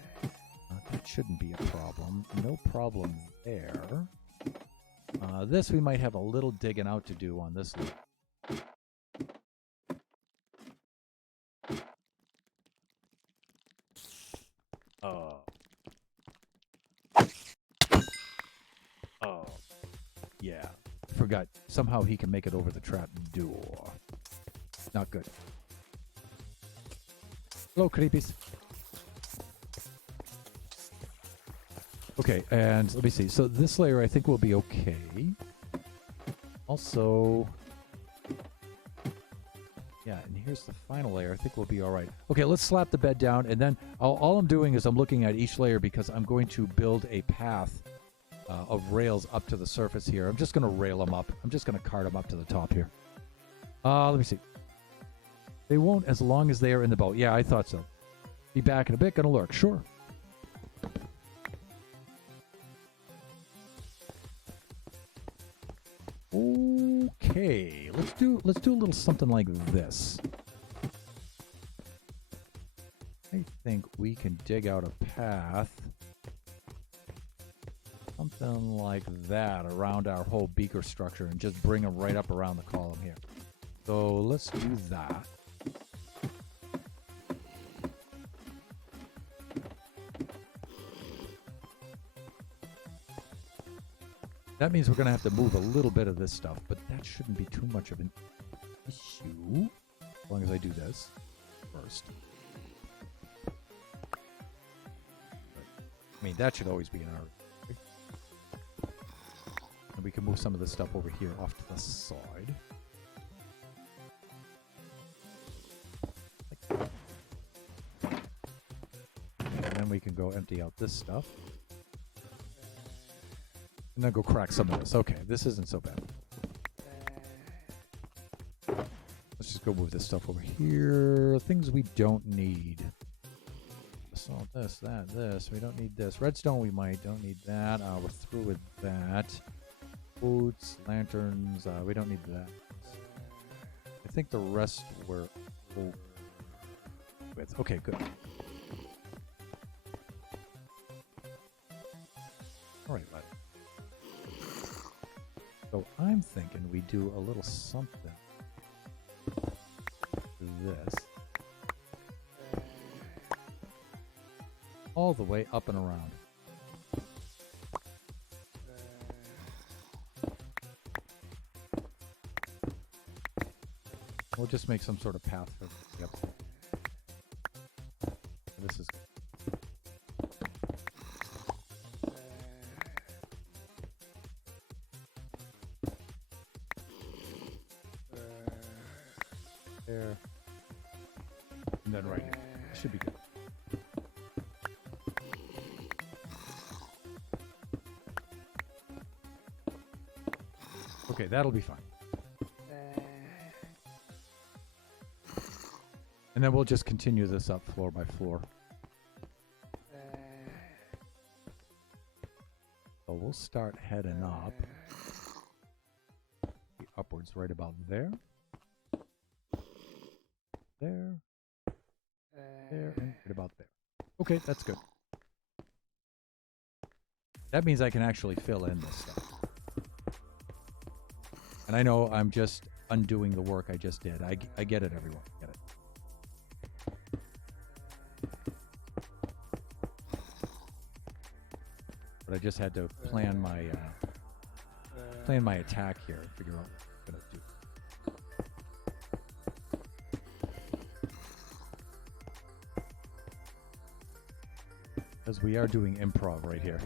That shouldn't be a problem. No problem there. This we might have a little digging out to do on this layer. Oh. Yeah. Forgot. Somehow he can make it over the trap door. Not good. Hello, creepies. Okay, and let me see. So this layer I think will be okay. Also, yeah, and here's the final layer. I think we'll be all right. Okay, let's slap the bed down, and then all I'm doing is I'm looking at each layer because I'm going to build a path of rails up to the surface here. I'm just going to rail them up. I'm just going to cart them up to the top here. Let me see. They won't as long as they are in the boat. Yeah, I thought so. Be back in a bit. Gonna lurk. Sure. Okay, let's do a little something like this. I think we can dig out a path, something like that, around our whole beaker structure and just bring them right up around the column here. So let's do that. That means we're going to have to move a little bit of this stuff, but that shouldn't be too much of an issue, as long as I do this first. I mean, that should always be in our... And we can move some of this stuff over here off to the side. Like that. And then we can go empty out this stuff. And then go crack some of this. Okay, this isn't so bad. Let's just go move this stuff over here. Things we don't need. Salt, this, that, this. We don't need this. Redstone we might. Don't need that. We're through with that. Boots, lanterns. We don't need that. I think the rest we're with. Okay, good. All right, lad. So I'm thinking we do a little something to this. All the way up and around. We'll just make some sort of path for yep. This is there. And then right here. Should be good. Okay, that'll be fine. And then we'll just continue this up floor by floor. So we'll start heading up. Be upwards right about there. There. There, and right about there. Okay, that's good. That means I can actually fill in this stuff. And I know I'm just undoing the work I just did. I get it, everyone. I get it. But I just had to plan my attack here and figure out what I'm gonna do. Because we are doing improv right here.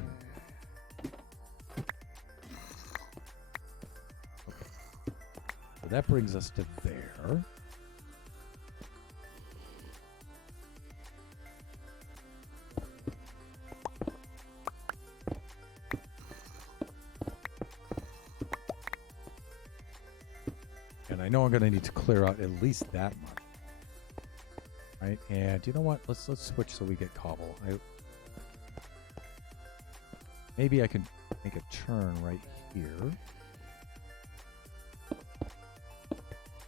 So that brings us to there. And I know I'm going to need to clear out at least that much. Right? And you know what? Let's switch so we get cobble. Maybe I can make a turn right here.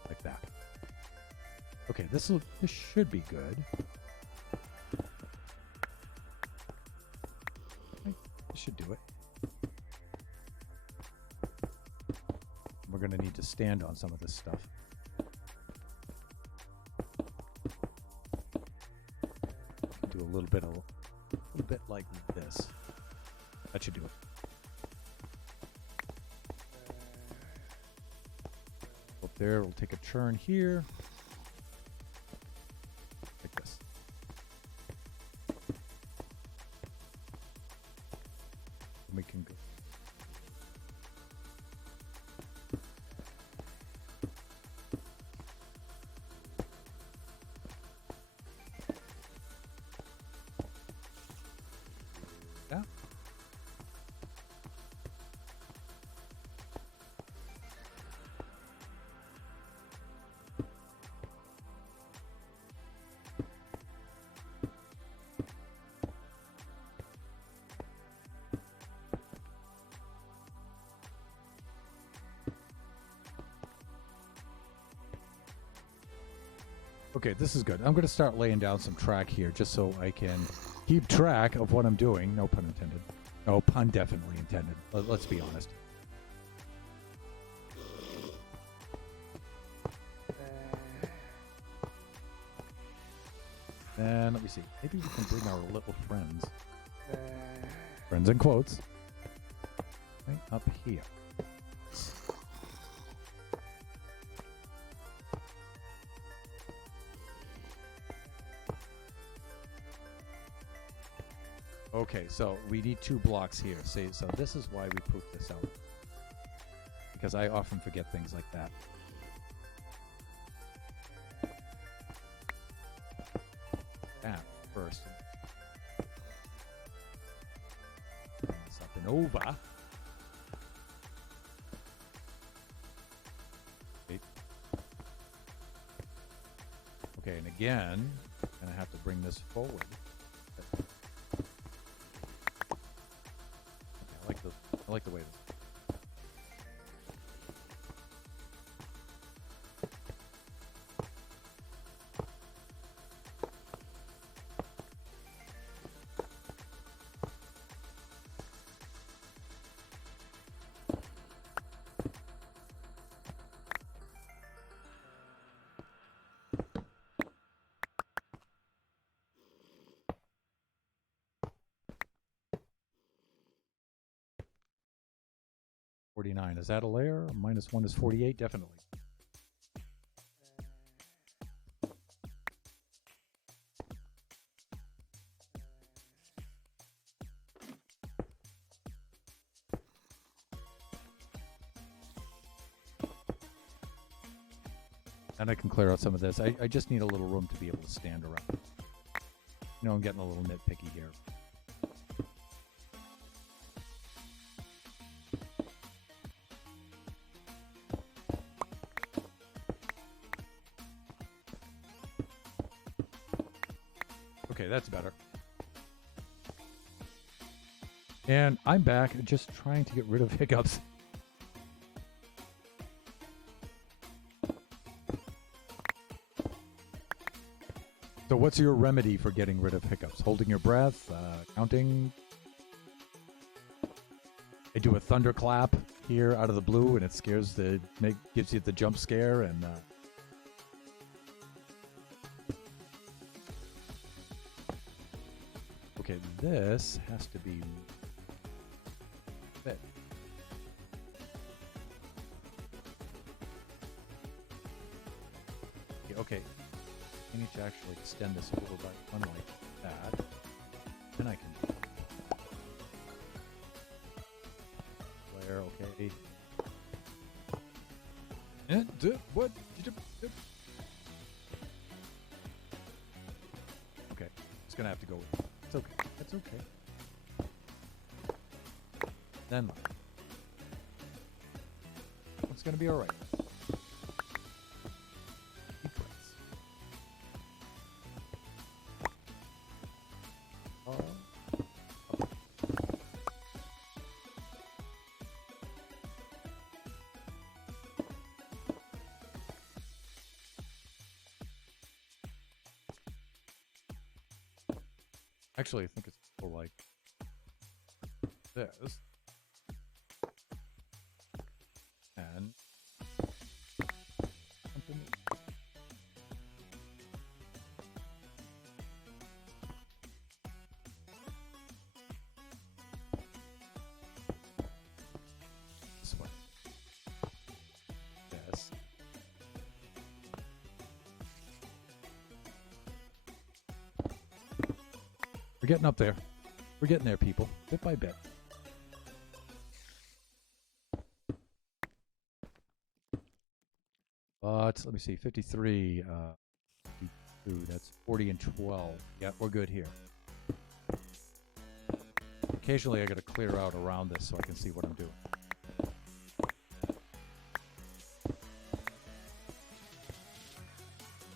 Like that. Okay, this should be good. Right, this should do it. We're going to need to stand on some of this stuff. Do a little bit like this. That should do it. Up there, we'll take a turn here. Like this. And we can go. Yeah. Okay, this is good. I'm going to start laying down some track here just so I can keep track of what I'm doing. No pun intended. No pun definitely intended. Let's be honest. And let me see. Maybe we can bring our little friends. Friends in quotes. Right up here. Okay, so we need 2 blocks here. So this is why we poop this out. Because I often forget things like that. That first. Bring this up and over. Okay, and again, I'm going to have to bring this forward. I like the way this. Is that a layer? -1 is 48, definitely. And I can clear out some of this. I just need a little room to be able to stand around. You know, I'm getting a little nitpicky here. Okay, that's better. And I'm back just trying to get rid of hiccups. So what's your remedy for getting rid of hiccups? Holding your breath, counting. I do a thunderclap here out of the blue, and it gives you the jump scare, and okay, this has to be fit. Okay. I need to actually extend this a little bit, unlike that. Then I can flare, okay. And what? Okay, it's gonna have to go with it. It's okay. That's okay. Then it's gonna be all right. Actually, I think it's more like this. And something. This way. Yes. We're getting up there. We're getting there, people. Bit by bit. But let me see. 53. 52. That's 40 and 12. Yeah, we're good here. Occasionally, I got to clear out around this so I can see what I'm doing.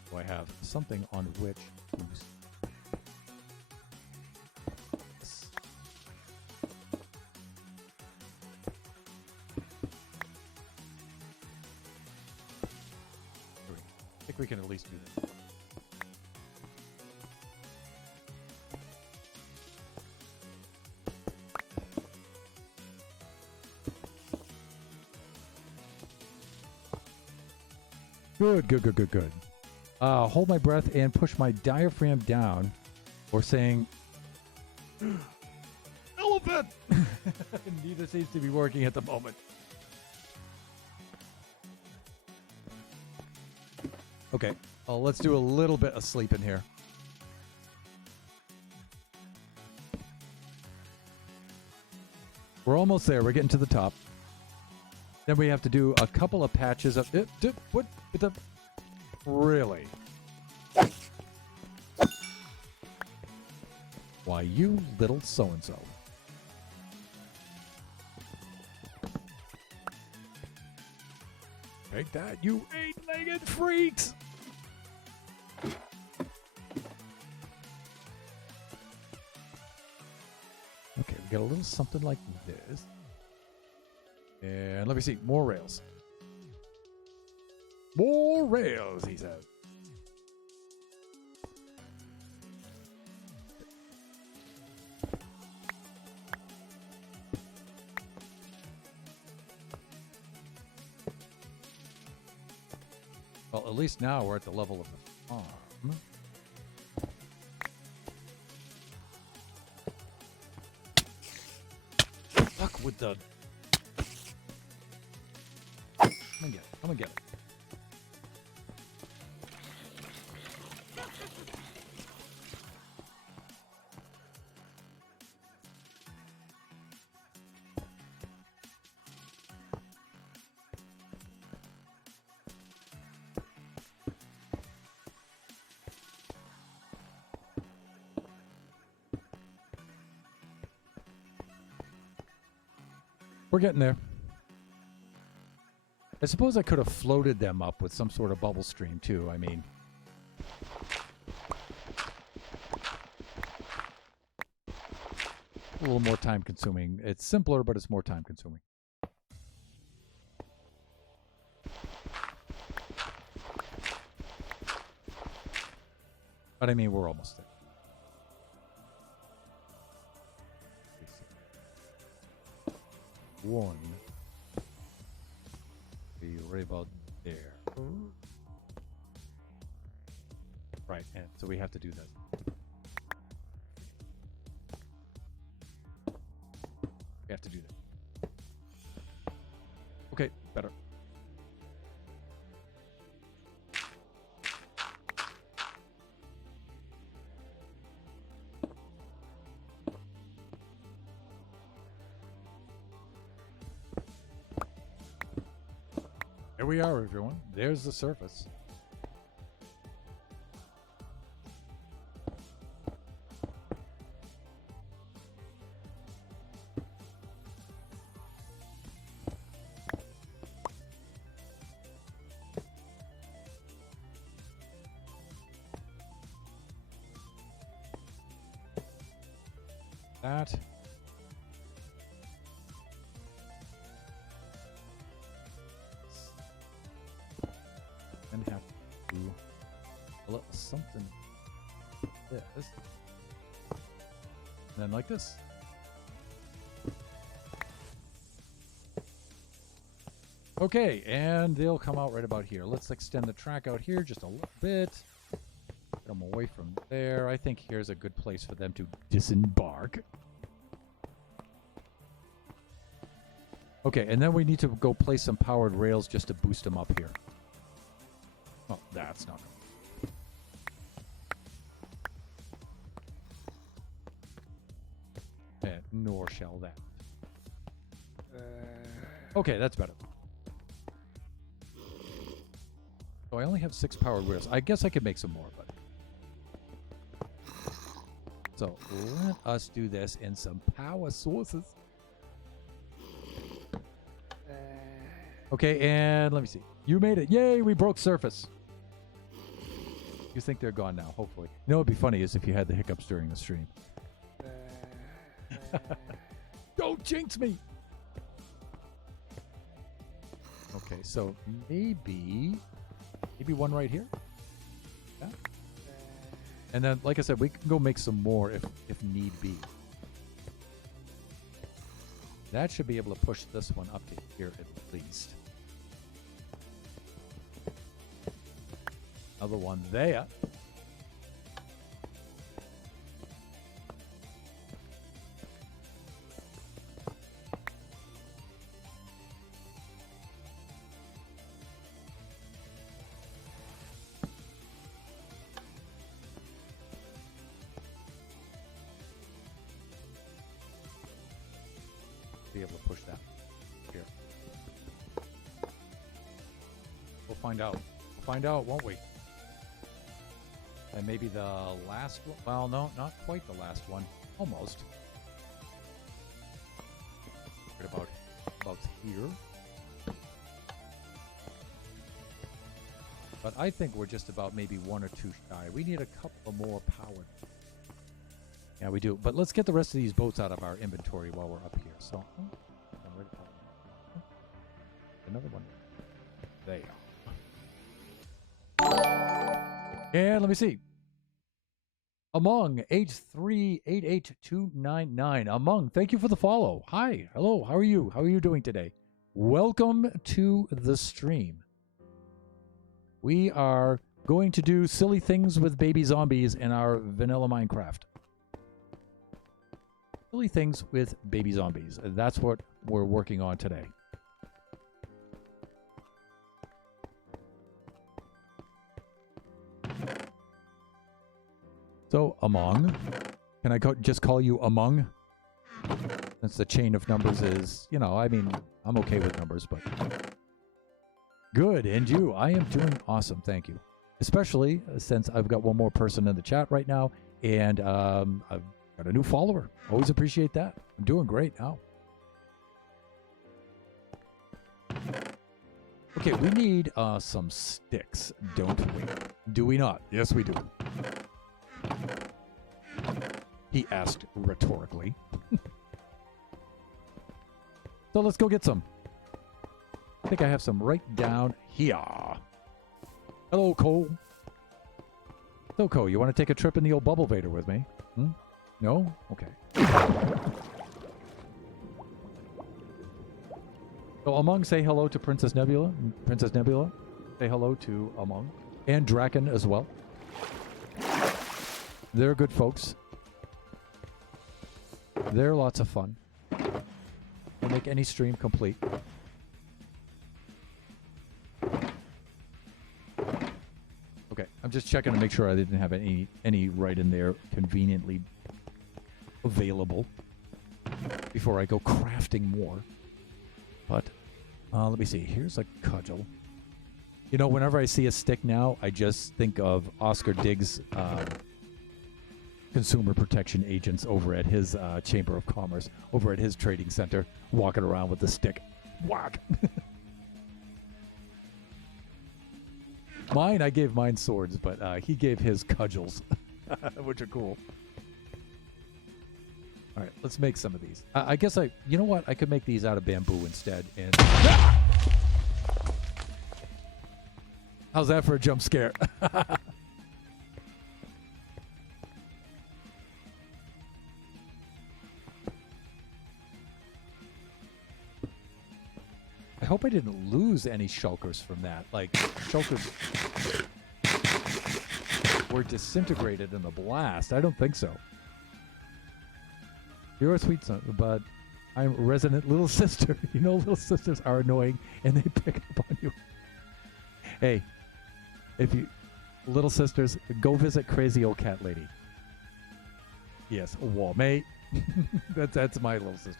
So I have something on which to I think we can at least do that. Good, good, good, good, good. Hold my breath and push my diaphragm down, or saying, elephant! Neither seems to be working at the moment. Okay, let's do a little bit of sleep in here. We're almost there. We're getting to the top. Then we have to do a couple of patches of... What the... Really? Why, you little so-and-so. Take that, you eight-legged freaks! Okay, we got a little something like this. And let me see, more rails. More rails, he says. Well, at least now we're at the level of the farm. Fuck with the... Come and get it. Come and get it. We're getting there. I suppose I could have floated them up with some sort of bubble stream, too. I mean... a little more time consuming. It's simpler, but it's more time consuming. But I mean, we're almost there. One. Be right about there. Right, and so we have to do that. We have to do that. Okay, better. Here we are, everyone. There's the surface. That. And have to do a little something like this. And then like this. Okay, and they'll come out right about here. Let's extend the track out here just a little bit. Get them away from there. I think here's a good place for them to disembark. Okay, and then we need to go place some powered rails just to boost them up here. Oh, that's not good. And nor shall that. Okay, that's better. So I only have 6 powered rails. I guess I could make some more, but... So let us do this in some power sources. Okay, and let me see. You made it. Yay, we broke surface. You think they're gone now, hopefully. You know what would be funny is if you had the hiccups during the stream. Don't jinx me! Okay, so maybe one right here? Yeah. And then, like I said, we can go make some more if need be. That should be able to push this one up to here at least. Another one there. Be able to push that here. We'll find out. We'll find out, won't we? And maybe the last one. Well, no, not quite the last one. Almost. What about here? But I think we're just about maybe 1 or 2 shy. We need a couple more powered. Yeah, we do. But let's get the rest of these boats out of our inventory while we're up here. So, another one. There. And let me see. Among H388299. Among, thank you for the follow. Hi. Hello. How are you? How are you doing today? Welcome to the stream. We are going to do silly things with baby zombies in our vanilla Minecraft. Silly things with baby zombies. That's what we're working on today. So, Among. Can I just call you Among? Since the chain of numbers is, you know, I mean, I'm okay with numbers, but... Good, and you? I am doing awesome, thank you. Especially since I've got one more person in the chat right now, and I've got a new follower. Always appreciate that. I'm doing great now. Okay, we need some sticks, don't we? Do we not? Yes, we do. He asked rhetorically. So let's go get some. I think I have some right down here. Hello, Cole. So, Cole, you want to take a trip in the old Bubble Vader with me? Hmm? No? Okay. So, Among, say hello to Princess Nebula. Princess Nebula, say hello to Among. And Draken as well. They're good folks. They're lots of fun. They make any stream complete. Okay, I'm just checking to make sure I didn't have any right in there conveniently available before I go crafting more. But let me see. Here's a cudgel. You know, whenever I see a stick now, I just think of Oscar Diggs' consumer protection agents over at his Chamber of Commerce, over at his trading center, walking around with the stick. Whack! I gave mine swords, but he gave his cudgels, which are cool. All right, let's make some of these. I guess you know what? I could make these out of bamboo instead. And how's that for a jump scare? hope I didn't lose any shulkers from that. Like, shulkers were disintegrated in the blast. I don't think so. You're a sweet son, but I'm a resident little sister. You know, little sisters are annoying, and they pick up on you. Hey, if you... Little sisters, go visit Crazy Old Cat Lady. Yes, wall mate. That's my little sister.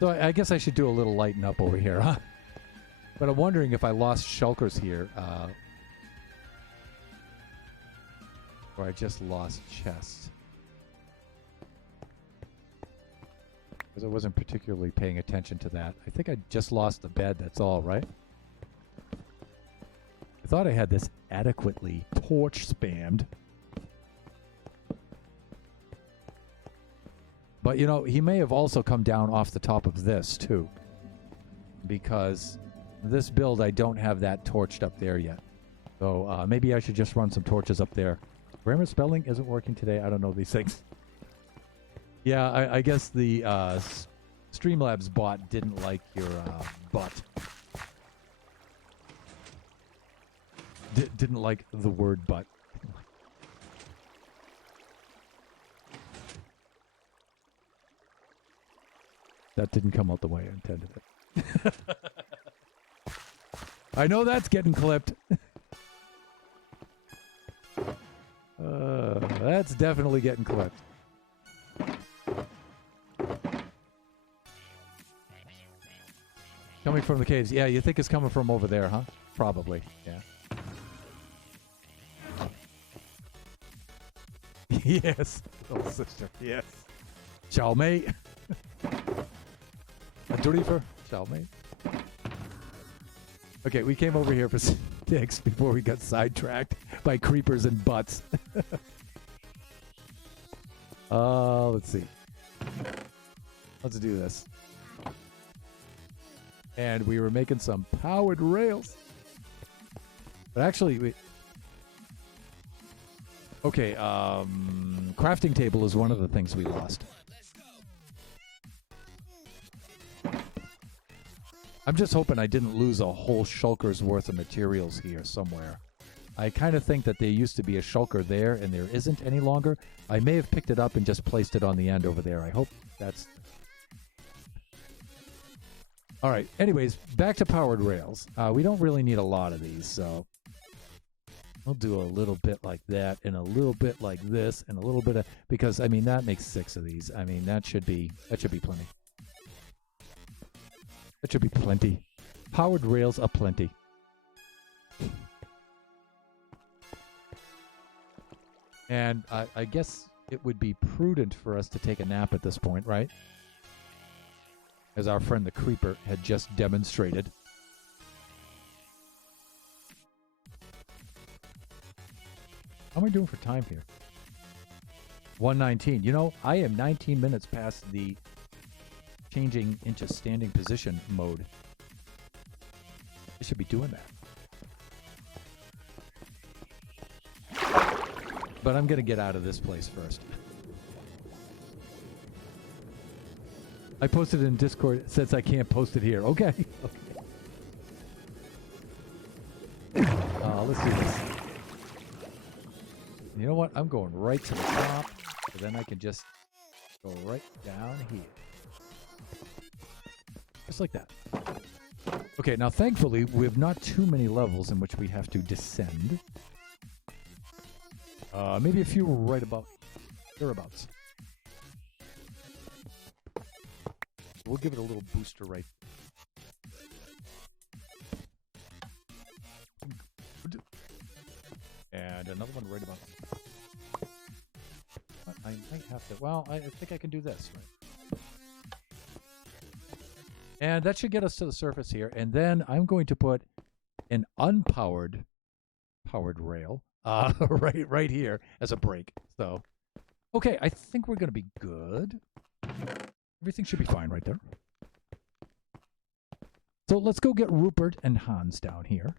So I guess I should do a little lighten up over here, huh? But I'm wondering if I lost shulkers here, or I just lost chests. Because I wasn't particularly paying attention to that. I think I just lost the bed, that's all, right? I thought I had this adequately torch spammed. But, you know, he may have also come down off the top of this, too. Because this build, I don't have that torched up there yet. So maybe I should just run some torches up there. Grammar spelling isn't working today. I don't know these things. Yeah, I guess the Streamlabs bot didn't like your butt. Didn't like the word butt. That didn't come out the way I intended it. I know that's getting clipped. That's definitely getting clipped. Coming from the caves. Yeah, you think it's coming from over there, huh? Probably, yeah. Yes, little sister, yes. Ciao, mate. A Dorifer? Ciao, mate. Okay, we came over here for sticks before we got sidetracked by creepers and butts. Let's see. Let's do this. And we were making some powered rails. But actually, we... Okay, crafting table is one of the things we lost. I'm just hoping I didn't lose a whole shulker's worth of materials here somewhere. I kind of think that there used to be a shulker there and there isn't any longer. I may have picked it up and just placed it on the end over there. I hope that's... All right, anyways, back to powered rails. We don't really need a lot of these, so... I'll do a little bit like that and a little bit like this and a little bit of... Because, I mean, that makes 6 of these. I mean, that should be plenty. That should be plenty. Powered rails aplenty. And I guess it would be prudent for us to take a nap at this point, right? As our friend the Creeper had just demonstrated. How am I doing for time here? 1:19. You know, I am 19 minutes past the changing into standing position mode. I should be doing that. But I'm going to get out of this place first. I posted it in Discord. It says I can't post it here. Okay. Let's do this. You know what? I'm going right to the top. So then I can just go right down here. Just like that. Okay, now thankfully, we have not too many levels in which we have to descend. Maybe a few right about thereabouts. We'll give it a little booster right. And another one right about. I might have to. Well, I think I can do this, right? And that should get us to the surface here. And then I'm going to put an powered rail right here as a break. So Okay, I think we're going to be good. Everything should be fine right there. So let's go get Rupert and Hans down here.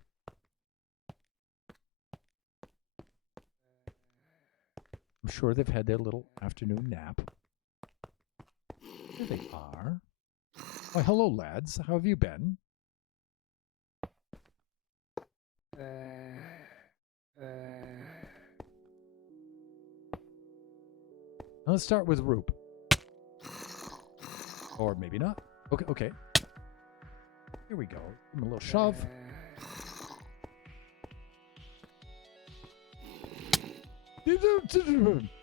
I'm sure they've had their little afternoon nap. Here they are. Why, hello, lads. How have you been? Let's start with Roop. Or maybe not. Okay, okay. Here we go. Give him a little shove.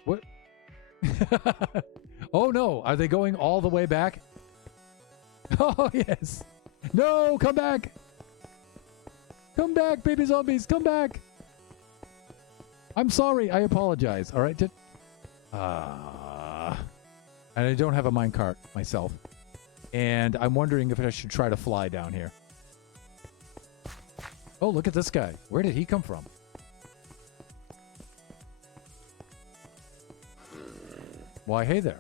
What? Oh no, are they going all the way back? Oh yes. No, come back. Come back, baby zombies, come back. I'm sorry, I apologize. All right. And I don't have a minecart myself. And I'm wondering if I should try to fly down here. Oh, look at this guy. Where did he come from? Why, hey there.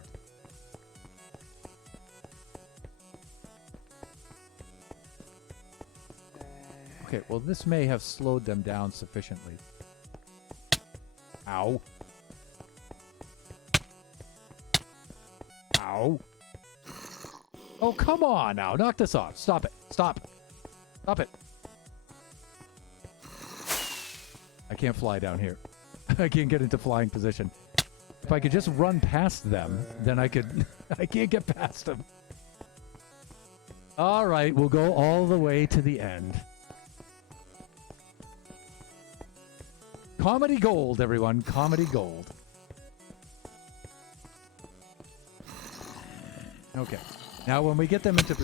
Okay, well, this may have slowed them down sufficiently. Ow. Ow. Oh, come on now. Knock this off. Stop it. Stop. Stop it. I can't fly down here. I can't get into flying position. If I could just run past them, then I could... I can't get past them. All right, we'll go all the way to the end. Comedy gold, everyone. Comedy gold. Okay. Now, when we get them into...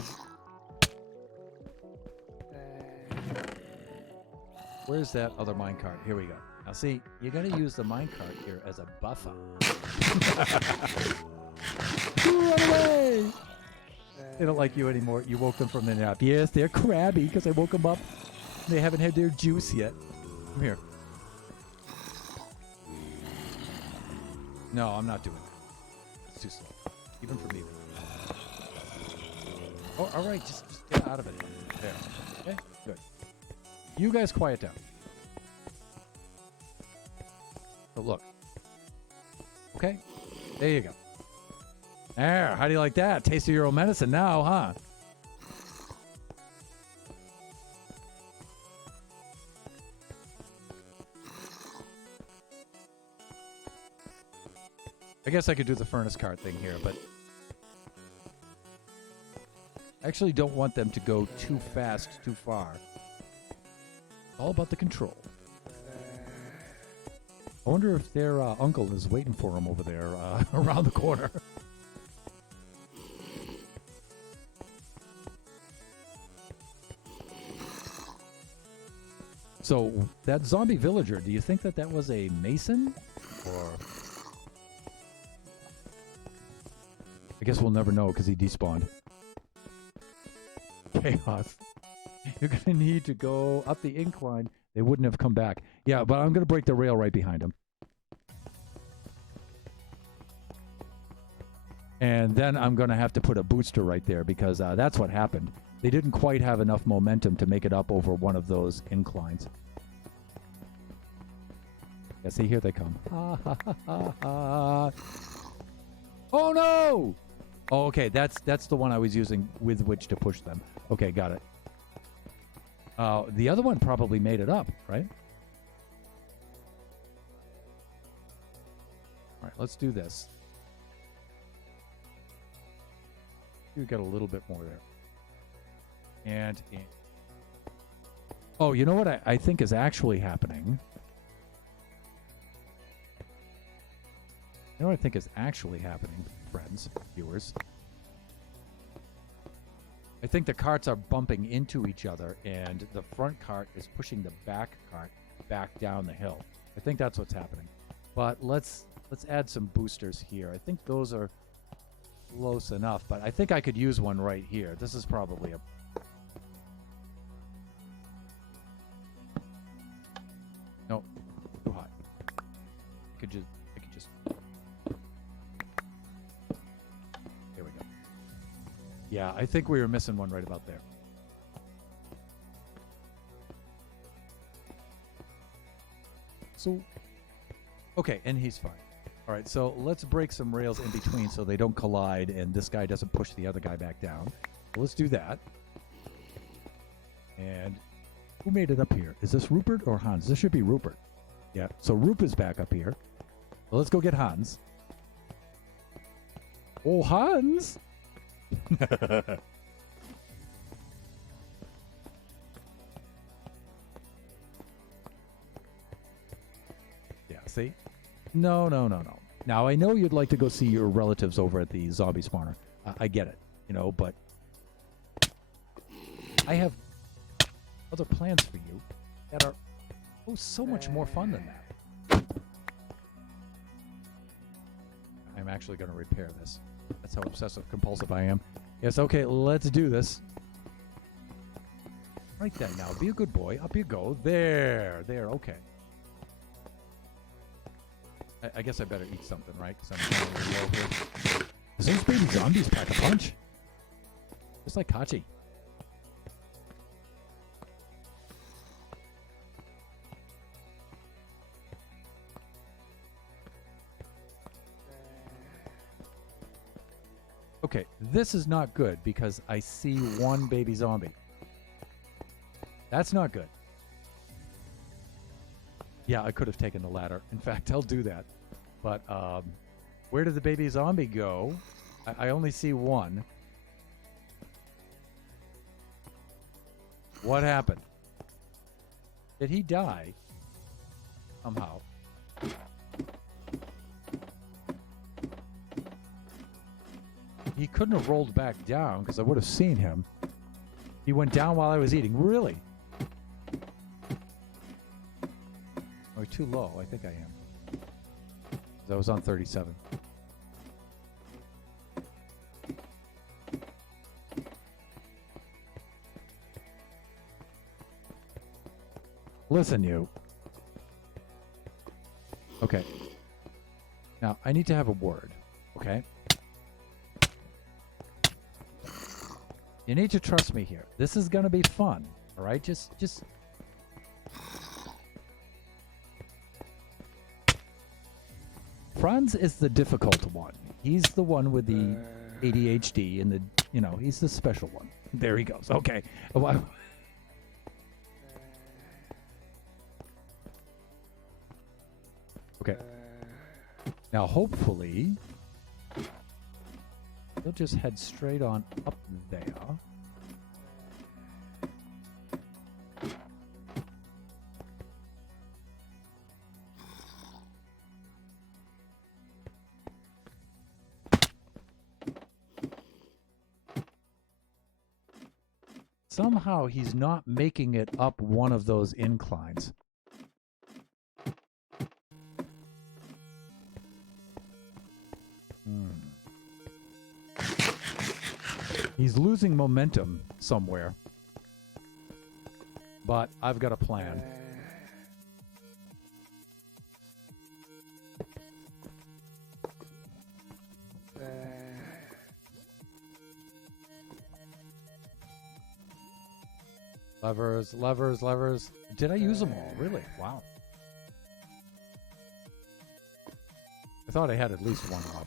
Where's that other minecart? Here we go. Now, see, you're going to use the minecart here as a buffer. Run away! They don't like you anymore. You woke them from their nap. Yes, they're crabby because I woke them up. They haven't had their juice yet. Come here. No, I'm not doing that. It's too slow. Even for me. Oh, all right. Just get out of it. There. Okay, good. You guys quiet down. So look. Okay. There you go. There. How do you like that? Taste of your own medicine now, huh? I guess I could do the furnace cart thing here, but I actually don't want them to go too fast, too far. It's all about the control. I wonder if their uncle is waiting for them over there around the corner. So, that zombie villager, do you think that that was a mason? Or... I guess we'll never know because he despawned. Chaos. You're going to need to go up the incline. They wouldn't have come back. Yeah, but I'm going to break the rail right behind him. And then I'm going to have to put a booster right there because that's what happened. They didn't quite have enough momentum to make it up over one of those inclines. Yeah, see, here they come. Ha, ha, ha, ha, ha. Oh, no! Oh, okay, that's the one I was using with which to push them. Okay, got it. The other one probably made it up, right? All right, let's do this. We got a little bit more there. And oh, you know what I think is actually happening? You know what I think is actually happening, friends, viewers? I think the carts are bumping into each other, and the front cart is pushing the back cart back down the hill. I think that's what's happening. But let's add some boosters here. I think those are close enough, but I think I could use one right here. This is probably a... No, too high. I could just... Yeah, I think we were missing one right about there. So, okay, and he's fine. All right, so let's break some rails in between so they don't collide and this guy doesn't push the other guy back down. So let's do that. And who made it up here? Is this Rupert or Hans? This should be Rupert. Yeah, so Rupert's back up here. So let's go get Hans. Oh, Hans! Yeah, see? No. Now, I know you'd like to go see your relatives over at the zombie spawner. I get it, but I have other plans for you that are so much more fun than that. I'm actually going to repair this. That's how obsessive compulsive I am. Yes, okay, let's do this. Right then now, be a good boy. Up you go. There, okay. I guess I better eat something, right? Because I'm kind of low here. Does those baby zombies pack a punch? Just like Kachi. Okay, this is not good because I see one baby zombie. That's not good. Yeah, I could have taken the ladder. In fact, I'll do that. But where did the baby zombie go? I only see one. What happened? Did he die? Somehow. He couldn't have rolled back down because I would have seen him. He went down while I was eating. Really? Oh, too low. I think I am. I was on 37. Listen, you. Okay. Now, I need to have a word. Okay? You need to trust me here. This is going to be fun. All right? Just... Franz is the difficult one. He's the one with the ADHD and the, he's the special one. There he goes. Okay. Okay. Now, hopefully, he'll just head straight on up there. Somehow he's not making it up one of those inclines. He's losing momentum somewhere. But I've got a plan. Levers. Did I use them all? Really? Wow. I thought I had at least one up.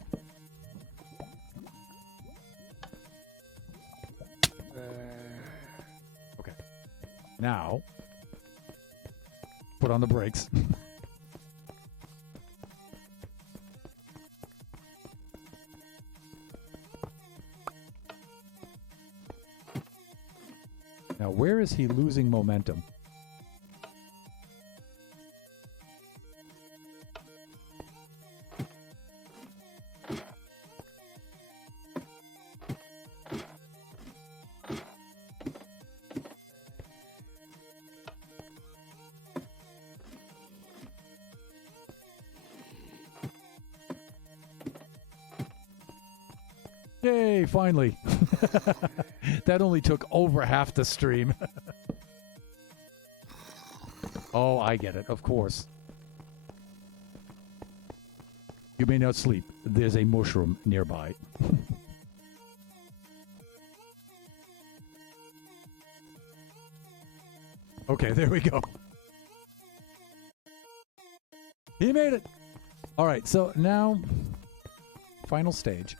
Okay. Now, put on the brakes. Now, where is he losing momentum? Yay, finally. That only took over half the stream. Oh, I get it, of course. You may not sleep. There's a mushroom nearby. Okay, there we go. He made it. All right, so now, final stage.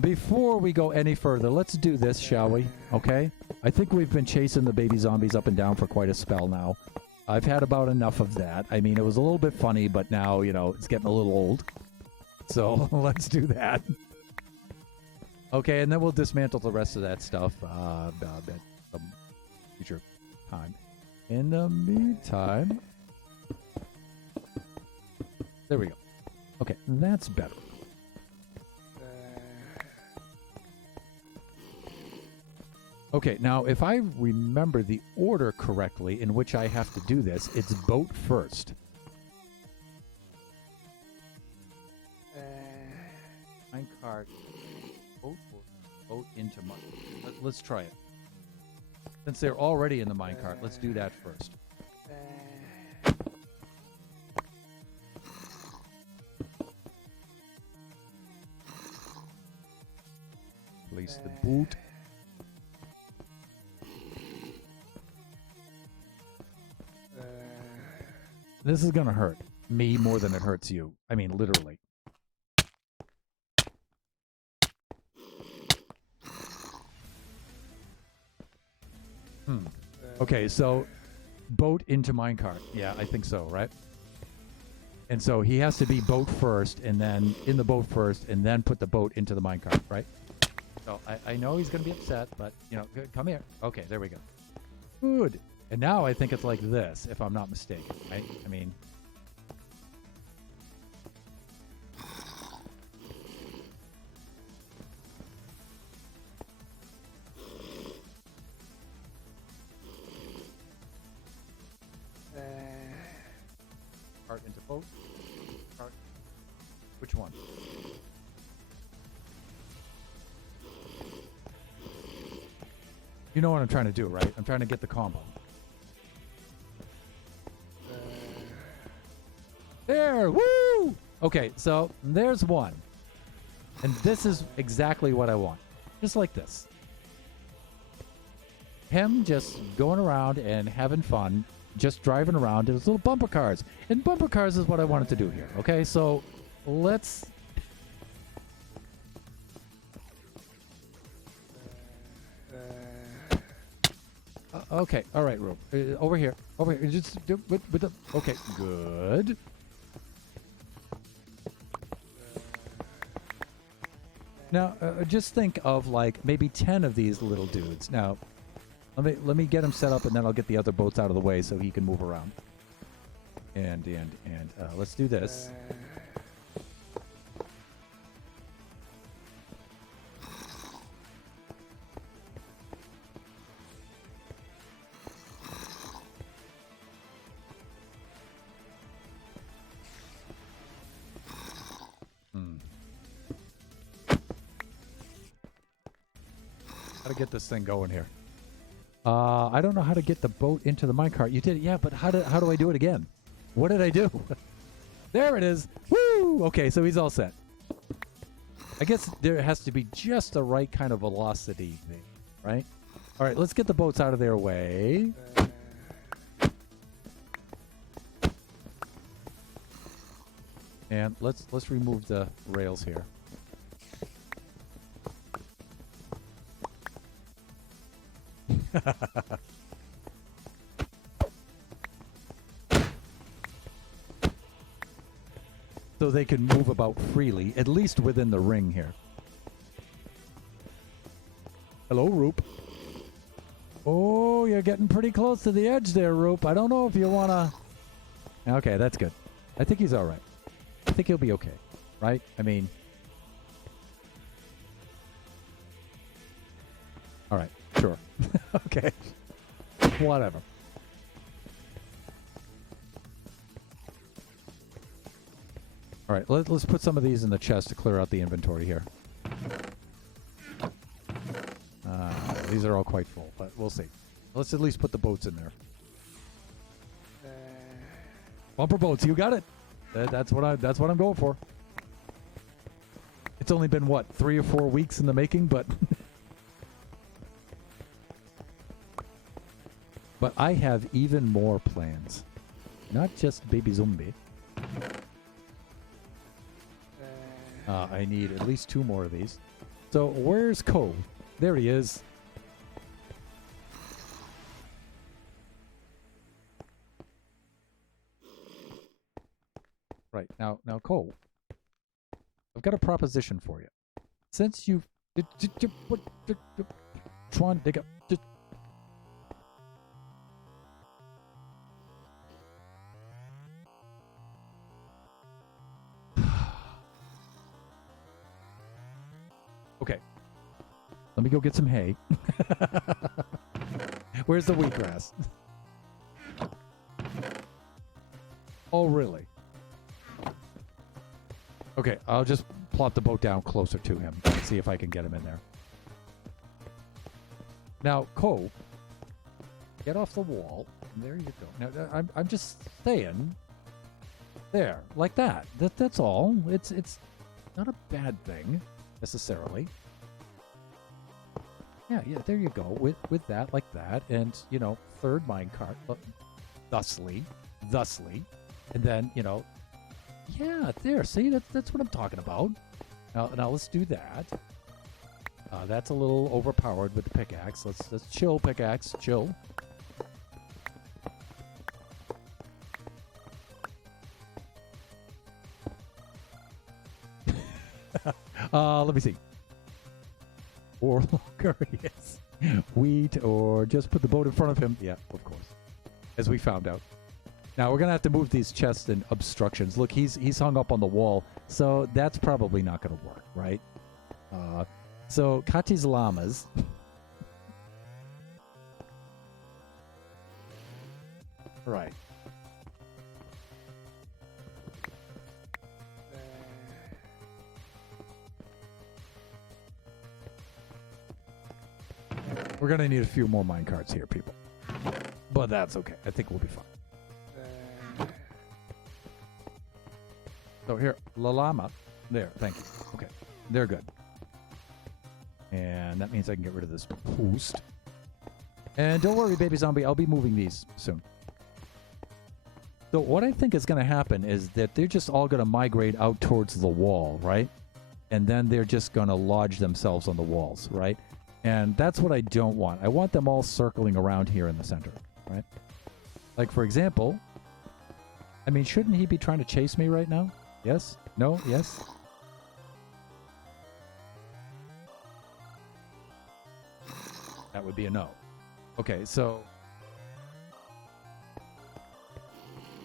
Before we go any further, let's do this, shall we? Okay? I think we've been chasing the baby zombies up and down for quite a spell now. I've had about enough of that. I mean, it was a little bit funny, but now, you know, it's getting a little old. So, let's do that. Okay, and then we'll dismantle the rest of that stuff at some future time. In the meantime... There we go. Okay, that's better. Okay, now if I remember the order correctly in which I have to do this, it's boat first. Minecart, boat into mine. Let's try it. Since they're already in the minecart, let's do that first. Place the boot. This is gonna hurt me more than it hurts you. I mean, literally. Okay, so boat into minecart. Yeah, I think so, right? And so he has to be boat first, and then in the boat first, and then put the boat into the minecart, right? So I know he's gonna be upset, but you know, come here. Okay, there we go. Good. And now I think it's like this, if I'm not mistaken, right? I mean... Cart into boat. Cart. Which one? You know what I'm trying to do, right? I'm trying to get the combo. There! Woo! Okay, so there's one. And this is exactly what I want. Just like this. Him just going around and having fun, just driving around in his little bumper cars. And bumper cars is what I wanted to do here. Okay, so let's... okay, all right, Rope. Over here. Over here. Just do with the... Okay, good. Now, just think of like maybe 10 of these little dudes. Now, let me get him set up, and then I'll get the other boats out of the way so he can move around. And let's do this. How to get this thing going here? I don't know how to get the boat into the minecart. You did it, yeah, but how do I do it again? What did I do? There it is. Woo! Okay, so he's all set. I guess there has to be just the right kind of velocity thing, right? All right, let's get the boats out of their way. And let's remove the rails here. So they can move about freely, at least within the ring here. Hello, Roop. Oh, you're getting pretty close to the edge there, Roop. I don't know if you want to... Okay, that's good. I think he's all right. I think he'll be okay, right? I mean... All right, sure. Okay. Whatever. All right, let's put some of these in the chest to clear out the inventory here. These are all quite full, but we'll see. Let's at least put the boats in there. Bumper boats, you got it. That's what I'm going for. It's only been what, 3 or 4 weeks in the making, but But I have even more plans. Not just baby zombie. I need at least 2 more of these. So where's Ko? There he is. Right, now Ko, I've got a proposition for you. Since you've... Tron, dig up... Okay. Let me go get some hay. Where's the wheatgrass? Oh, really? Okay, I'll just plop the boat down closer to him. See if I can get him in there. Now, Ko, get off the wall. There you go. Now, I'm just saying. There, like that. That's all. It's not a bad thing necessarily. Yeah, there you go. With that, like that, and you know, third minecart, thusly, and then you know, yeah, there. See, that's what I'm talking about. Now let's do that. That's a little overpowered with the pickaxe. Let's chill, pickaxe, chill. Let me see. Or longer, yes. Wheat, or just put the boat in front of him. Yeah, of course. As we found out. Now we're gonna have to move these chests and obstructions. Look, he's hung up on the wall, so that's probably not gonna work, right? So Kati's llamas. Right. We're gonna need a few more minecarts here, people. But that's okay. I think we'll be fine. So here, La Llama. There, thank you. Okay, they're good. And that means I can get rid of this post. And don't worry, baby zombie, I'll be moving these soon. So what I think is going to happen is that they're just all going to migrate out towards the wall, right? And then they're just going to lodge themselves on the walls, right? And that's what I don't want. I want them all circling around here in the center, right? Like, for example, I mean, shouldn't he be trying to chase me right now? Yes? No? Yes? That would be a no. Okay, so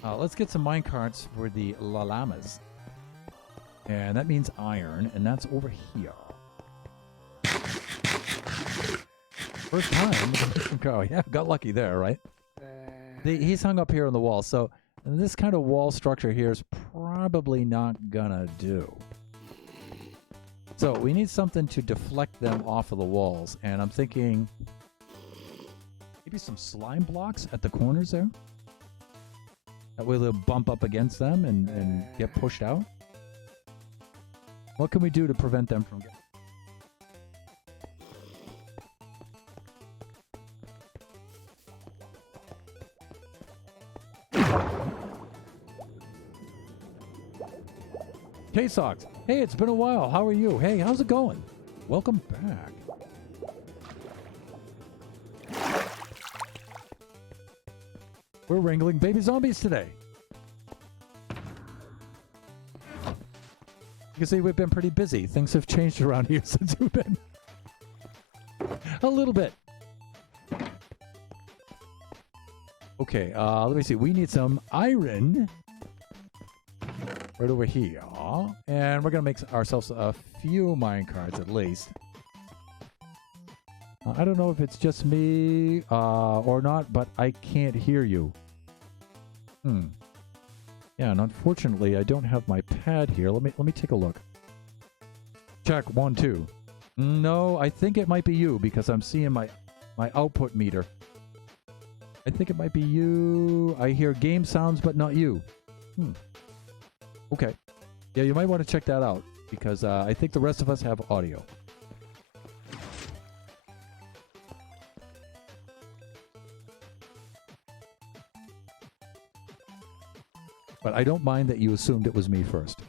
let's get some minecarts for the llamas. And that means iron, and that's over here. First time. Oh, yeah, got lucky there, right? He's hung up here on the wall, so this kind of wall structure here is probably not gonna do. So we need something to deflect them off of the walls, and I'm thinking maybe some slime blocks at the corners there. That way they'll bump up against them and get pushed out. What can we do to prevent them from getting... K-Sox, hey, it's been a while. How are you? Hey, how's it going? Welcome back. We're wrangling baby zombies today. You can see we've been pretty busy. Things have changed around here since we've been... a little bit. Okay, let me see. We need some iron right over here. And we're going to make ourselves a few minecarts at least. I don't know if it's just me or not, but I can't hear you. Yeah, and unfortunately, I don't have my pad here. Let me take a look. Check 1, 2. No, I think it might be you because I'm seeing my output meter. I think it might be you. I hear game sounds, but not you. Okay. Yeah, you might want to check that out because I think the rest of us have audio. But I don't mind that you assumed it was me first.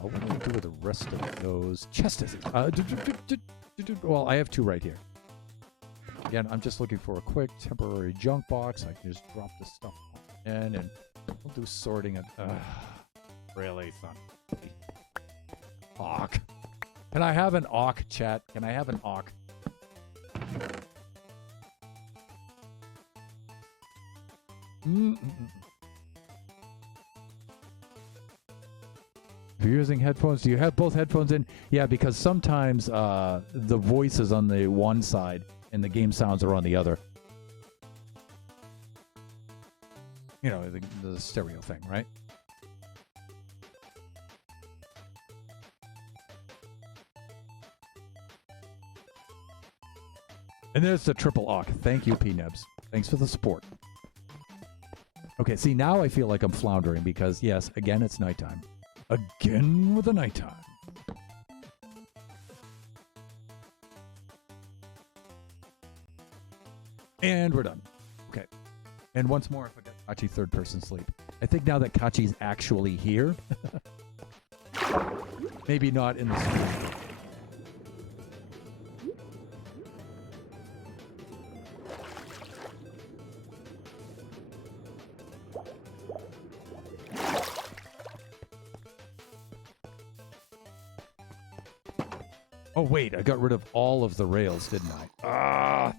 What do I do with the rest of those chests? Well, I have 2 right here. Again, I'm just looking for a quick temporary junk box. I can just drop this stuff in and we'll do sorting. Really, son. Awk. Can I have an awk, chat? Can I have an awk? If you're using headphones, do you have both headphones in? Yeah, because sometimes the voice is on the one side and the game sounds are on the other. You know, the stereo thing, right? And there's the triple awk. Thank you, P-Nebs. Thanks for the support. Okay, see, now I feel like I'm floundering because, yes, again, it's nighttime. Again with the nighttime. And we're done. Okay. And once more, if I get Kachi third person sleep. I think now that Kachi's actually here, maybe not in the stream. Oh, wait, I got rid of all of the rails, didn't I? Ah!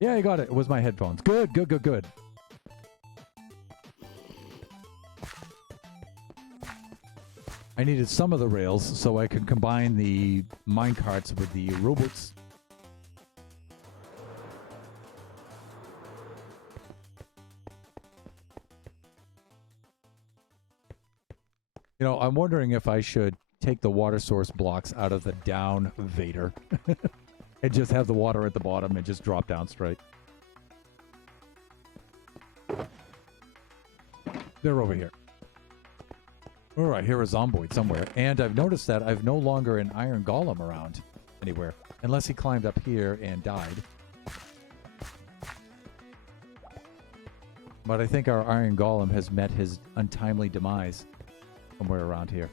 Yeah, I got it. It was my headphones. Good, good, good, good. I needed some of the rails so I could combine the minecarts with the robots. You know, I'm wondering if I should take the water source blocks out of the down Vader and just have the water at the bottom and just drop down straight. They're over here. All right, here is Zomboid somewhere. And I've noticed that I've no longer an Iron Golem around anywhere, unless he climbed up here and died. But I think our Iron Golem has met his untimely demise somewhere around here.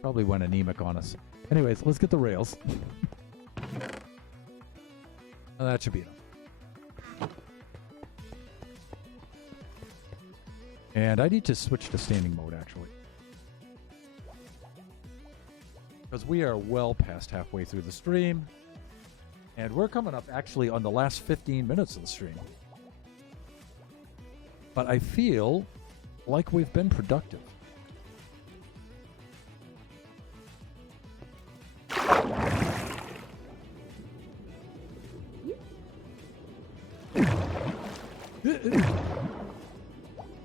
Probably went anemic on us. Anyways, let's get the rails. That should be enough. And I need to switch to standing mode, actually. Because we are well past halfway through the stream. And we're coming up, actually, on the last 15 minutes of the stream. But I feel like we've been productive.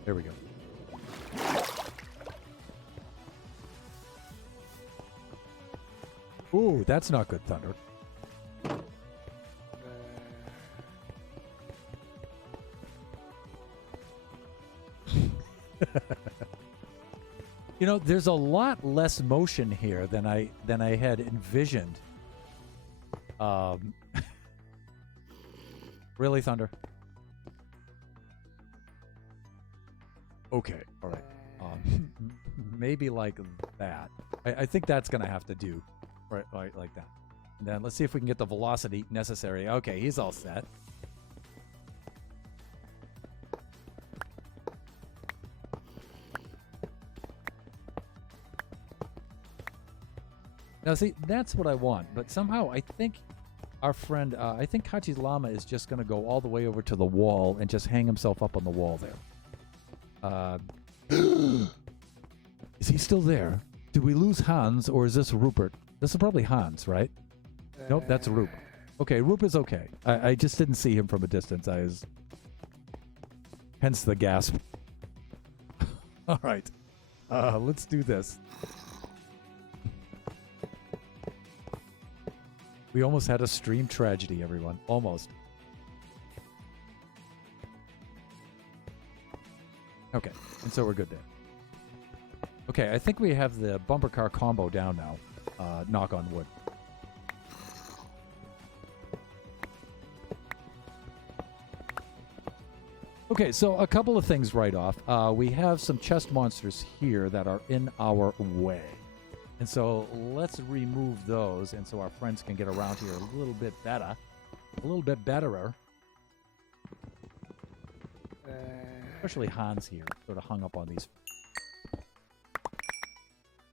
There we go. Ooh, that's not good thunder. You know, there's a lot less motion here than I had envisioned. Really, thunder? Okay, all right. Maybe like that. I think that's gonna have to do, right like that. And then let's see if we can get the velocity necessary. Okay, he's all set. Now, see, that's what I want, but somehow I think our friend, I think Kachi's llama is just going to go all the way over to the wall and just hang himself up on the wall there. Is he still there? Did we lose Hans, or is this Rupert? This is probably Hans, right? Nope, that's Roop. Okay, Roop is okay. I just didn't see him from a distance. Hence the gasp. All right. Let's do this. We almost had a stream tragedy, everyone. Almost. Okay, and so we're good there. Okay, I think we have the bumper car combo down now. Knock on wood. Okay, so a couple of things right off. We have some chest monsters here that are in our way. And so let's remove those, and so our friends can get around here a little bit better. A little bit betterer. Especially Hans here, sort of hung up on these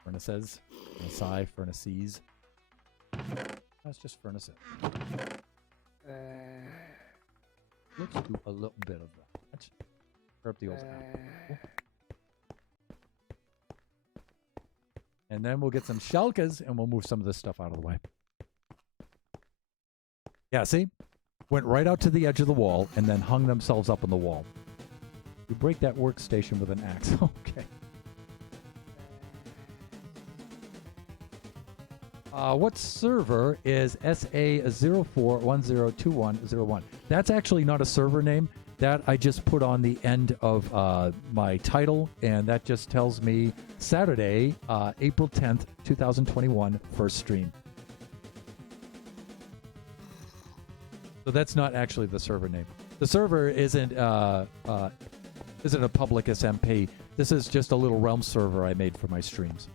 furnaces. Furnace furnaces. That's just furnaces. Let's do a little bit of that. Let's up the old apple. And then we'll get some shulkers and we'll move some of this stuff out of the way. Yeah, see? Went right out to the edge of the wall and then hung themselves up on the wall. You break that workstation with an axe. Okay. What server is SA04102101? That's actually not a server name. That I just put on the end of my title, and that just tells me Saturday, April 10th, 2021, first stream. So that's not actually the server name. The server isn't a public SMP. This is just a little Realm server I made for my streams.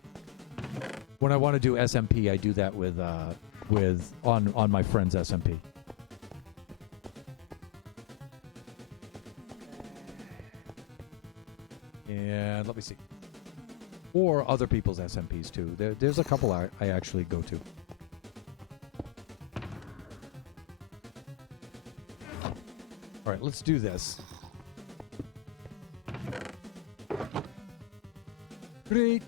When I want to do SMP, I do that with on my friend's SMP. And let me see. Or other people's SMPs too. There's a couple I actually go to. All right, let's do this. Great.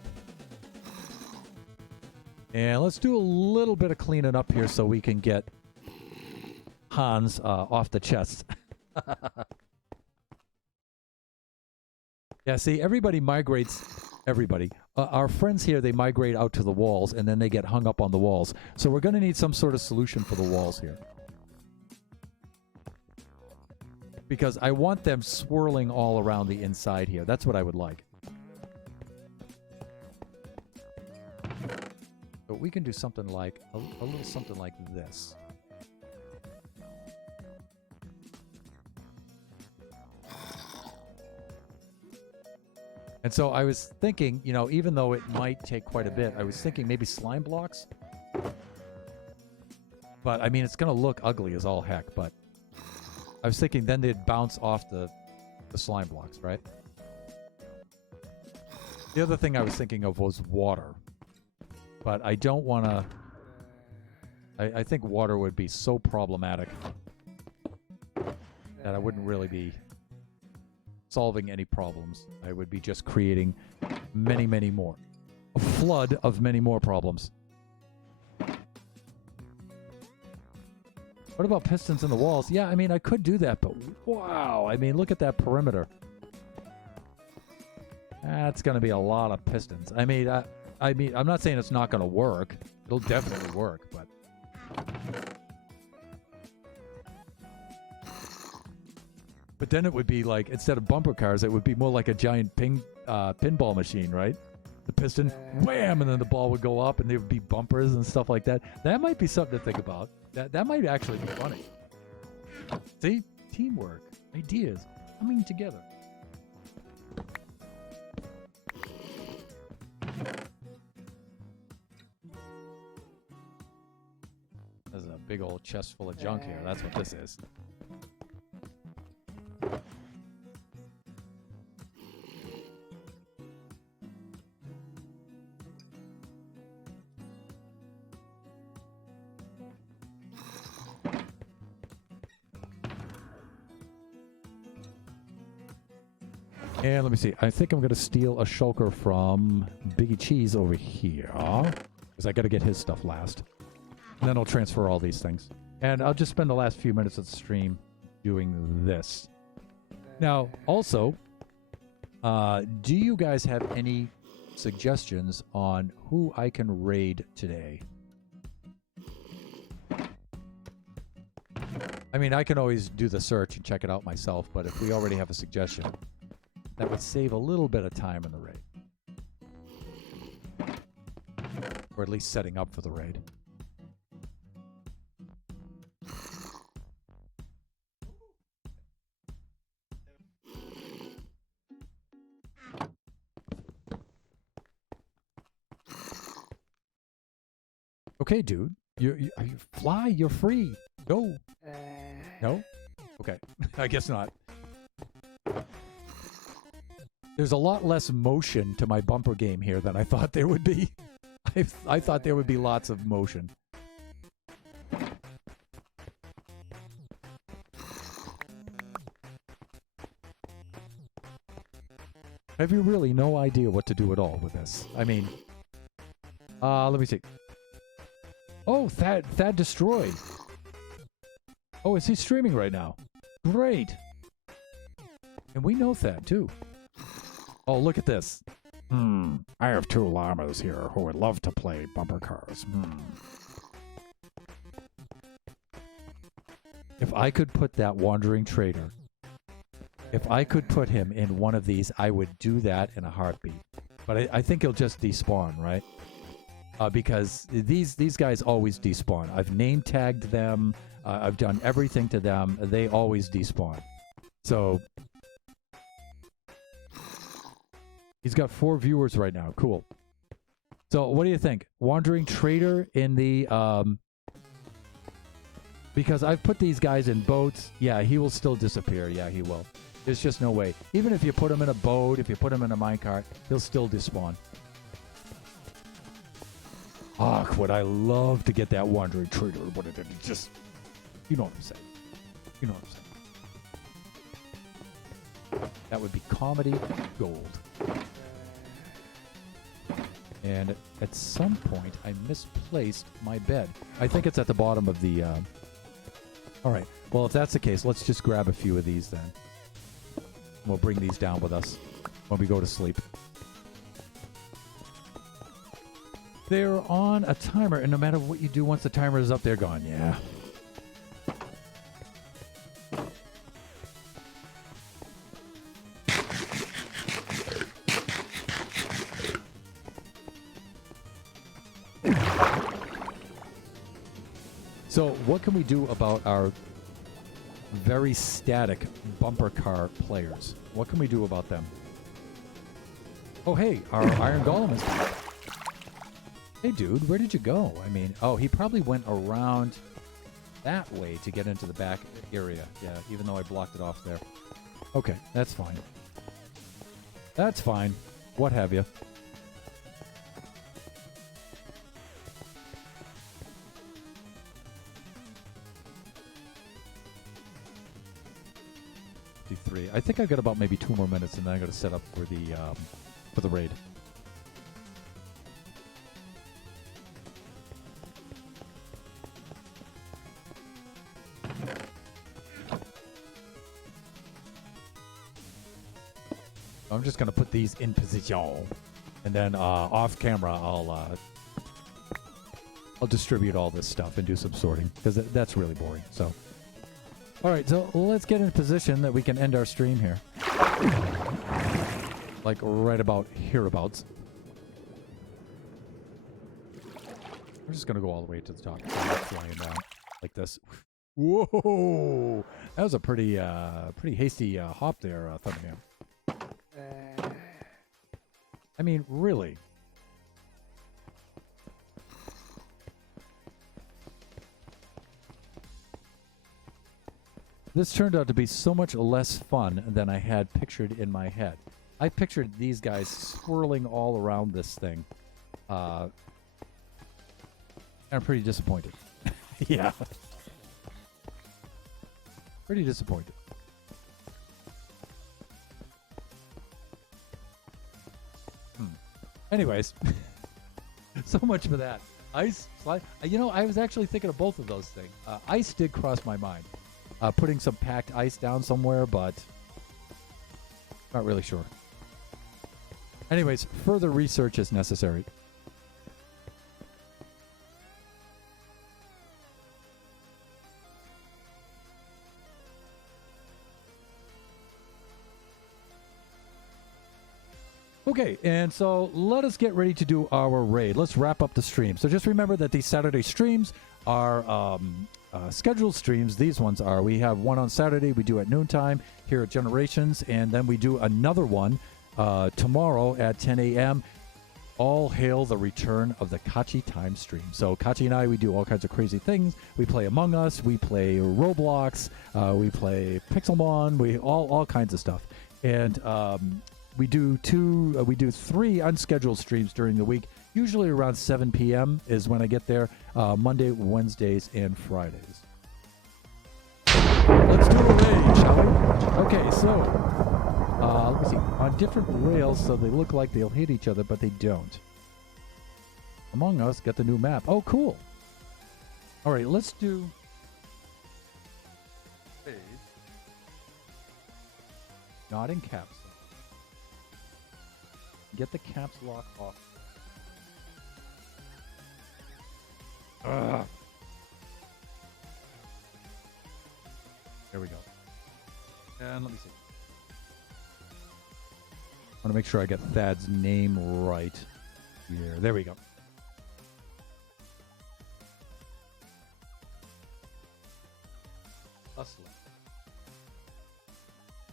And let's do a little bit of cleaning up here so we can get Hans off the chest. Yeah, see, everybody migrates. Everybody. Our friends here, they migrate out to the walls, and then they get hung up on the walls. So we're going to need some sort of solution for the walls here. Because I want them swirling all around the inside here. That's what I would like. So we can do something like, a little something like this. And so I was thinking, you know, even though it might take quite a bit, I was thinking maybe slime blocks. But, I mean, it's going to look ugly as all heck, but I was thinking then they'd bounce off the slime blocks, right? The other thing I was thinking of was water. But I don't want to... I think water would be so problematic that I wouldn't really be solving any problems. I would be just creating many, many more. A flood of many more problems. What about pistons in the walls? Yeah, I mean, I could do that, but wow. I mean, look at that perimeter. That's going to be a lot of pistons. I mean, I'm not saying it's not going to work. It'll definitely work, but... But then it would be like, instead of bumper cars, it would be more like a giant pinball machine, right? The piston, wham, and then the ball would go up, and there would be bumpers and stuff like that. That might be something to think about. That might actually be funny. See? Teamwork. Ideas. Coming together. There's a big old chest full of junk here. That's what this is. And let me see. I think I'm going to steal a shulker from Biggie Cheese over here. Because I got to get his stuff last. And then I'll transfer all these things. And I'll just spend the last few minutes of the stream doing this. Now, also, do you guys have any suggestions on who I can raid today? I mean, I can always do the search and check it out myself, but if we already have a suggestion, that would save a little bit of time in the raid. Or at least setting up for the raid. Okay, dude. You fly. You're free. Go. No? Okay. I guess not. There's a lot less motion to my bumper game here than I thought there would be. I thought there would be lots of motion. Have you really no idea what to do at all with this? I mean, let me see. Oh, Thad destroyed. Oh, is he streaming right now? Great. And we know Thad too. Oh, look at this. I have 2 llamas here who would love to play bumper cars. If I could put that wandering trader, if I could put him in one of these, I would do that in a heartbeat. But I think he'll just despawn, right? Because these guys always despawn. I've name tagged them. I've done everything to them. They always despawn. So he's got 4 viewers right now. Cool. So what do you think? Wandering Trader in the... because I've put these guys in boats. Yeah, he will still disappear. Yeah, he will. There's just no way. Even if you put him in a boat, if you put him in a minecart, he'll still despawn. Ah, would I love to get that Wandering Trader, but it just... You know what I'm saying. You know what I'm saying. That would be comedy gold. And at some point, I misplaced my bed. I think it's at the bottom of the... All right. Well, if that's the case, let's just grab a few of these then. We'll bring these down with us when we go to sleep. They're on a timer, and no matter what you do, once the timer is up, they're gone. Yeah. So what can we do about our very static bumper car players? What can we do about them? Oh, hey, our Iron Golem is back. Hey, dude, where did you go? I mean, oh, he probably went around that way to get into the back area. Yeah, even though I blocked it off there. Okay, that's fine. That's fine. What have you. I think I've got about maybe 2 more minutes, and then I got to set up for the raid. I'm just gonna put these in position, and then off camera I'll distribute all this stuff and do some sorting, because that's really boring. So. All right, so let's get in a position that we can end our stream here. Like right about hereabouts. We're just going to go all the way to the top. Flying down like this. Whoa! That was a pretty hasty hop there, Thunderman. I mean, really. This turned out to be so much less fun than I had pictured in my head. I pictured these guys swirling all around this thing. I'm pretty disappointed. Yeah. Pretty disappointed. Anyways, so much for that. Ice slide. You know, I was actually thinking of both of those things. Ice did cross my mind. Putting some packed ice down somewhere, but not really sure. Anyways, further research is necessary. Okay, and so let us get ready to do our raid. Let's wrap up the stream. So just remember that these Saturday streams are scheduled streams. These ones are. We have one on Saturday we do at noontime here at Generations, and then we do another one tomorrow at 10 a.m. All hail the return of the Kachi Time stream. So Kachi and I, we do all kinds of crazy things. We play Among Us, we play Roblox, we play Pixelmon, we all kinds of stuff. And we do three unscheduled streams during the week. Usually around 7 p.m. is when I get there. Monday, Wednesdays, and Fridays. Let's do a raid, shall we? Okay, so let me see. On different rails, so they look like they'll hit each other, but they don't. Among Us got the new map. Oh, cool. All right, let's do raid. Not in caps. Get the caps lock off. Ugh. There we go. And let me see. I want to make sure I get Thad's name right here. There we go. Hustler.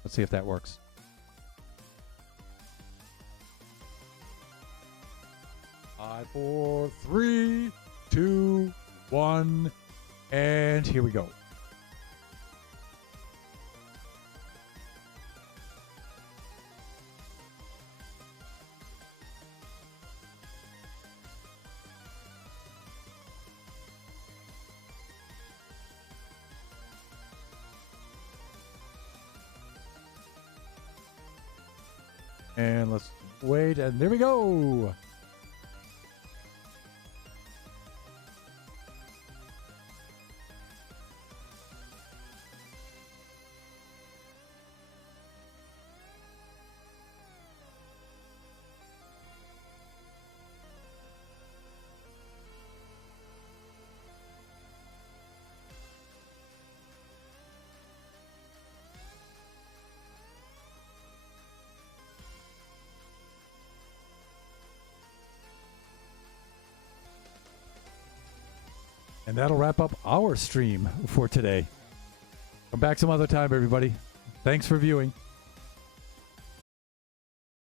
Let's see if that works. 5, 4, 3, 2, 1, and here we go. And let's wait, and there we go. And that'll wrap up our stream for today. Come back some other time, everybody. Thanks for viewing.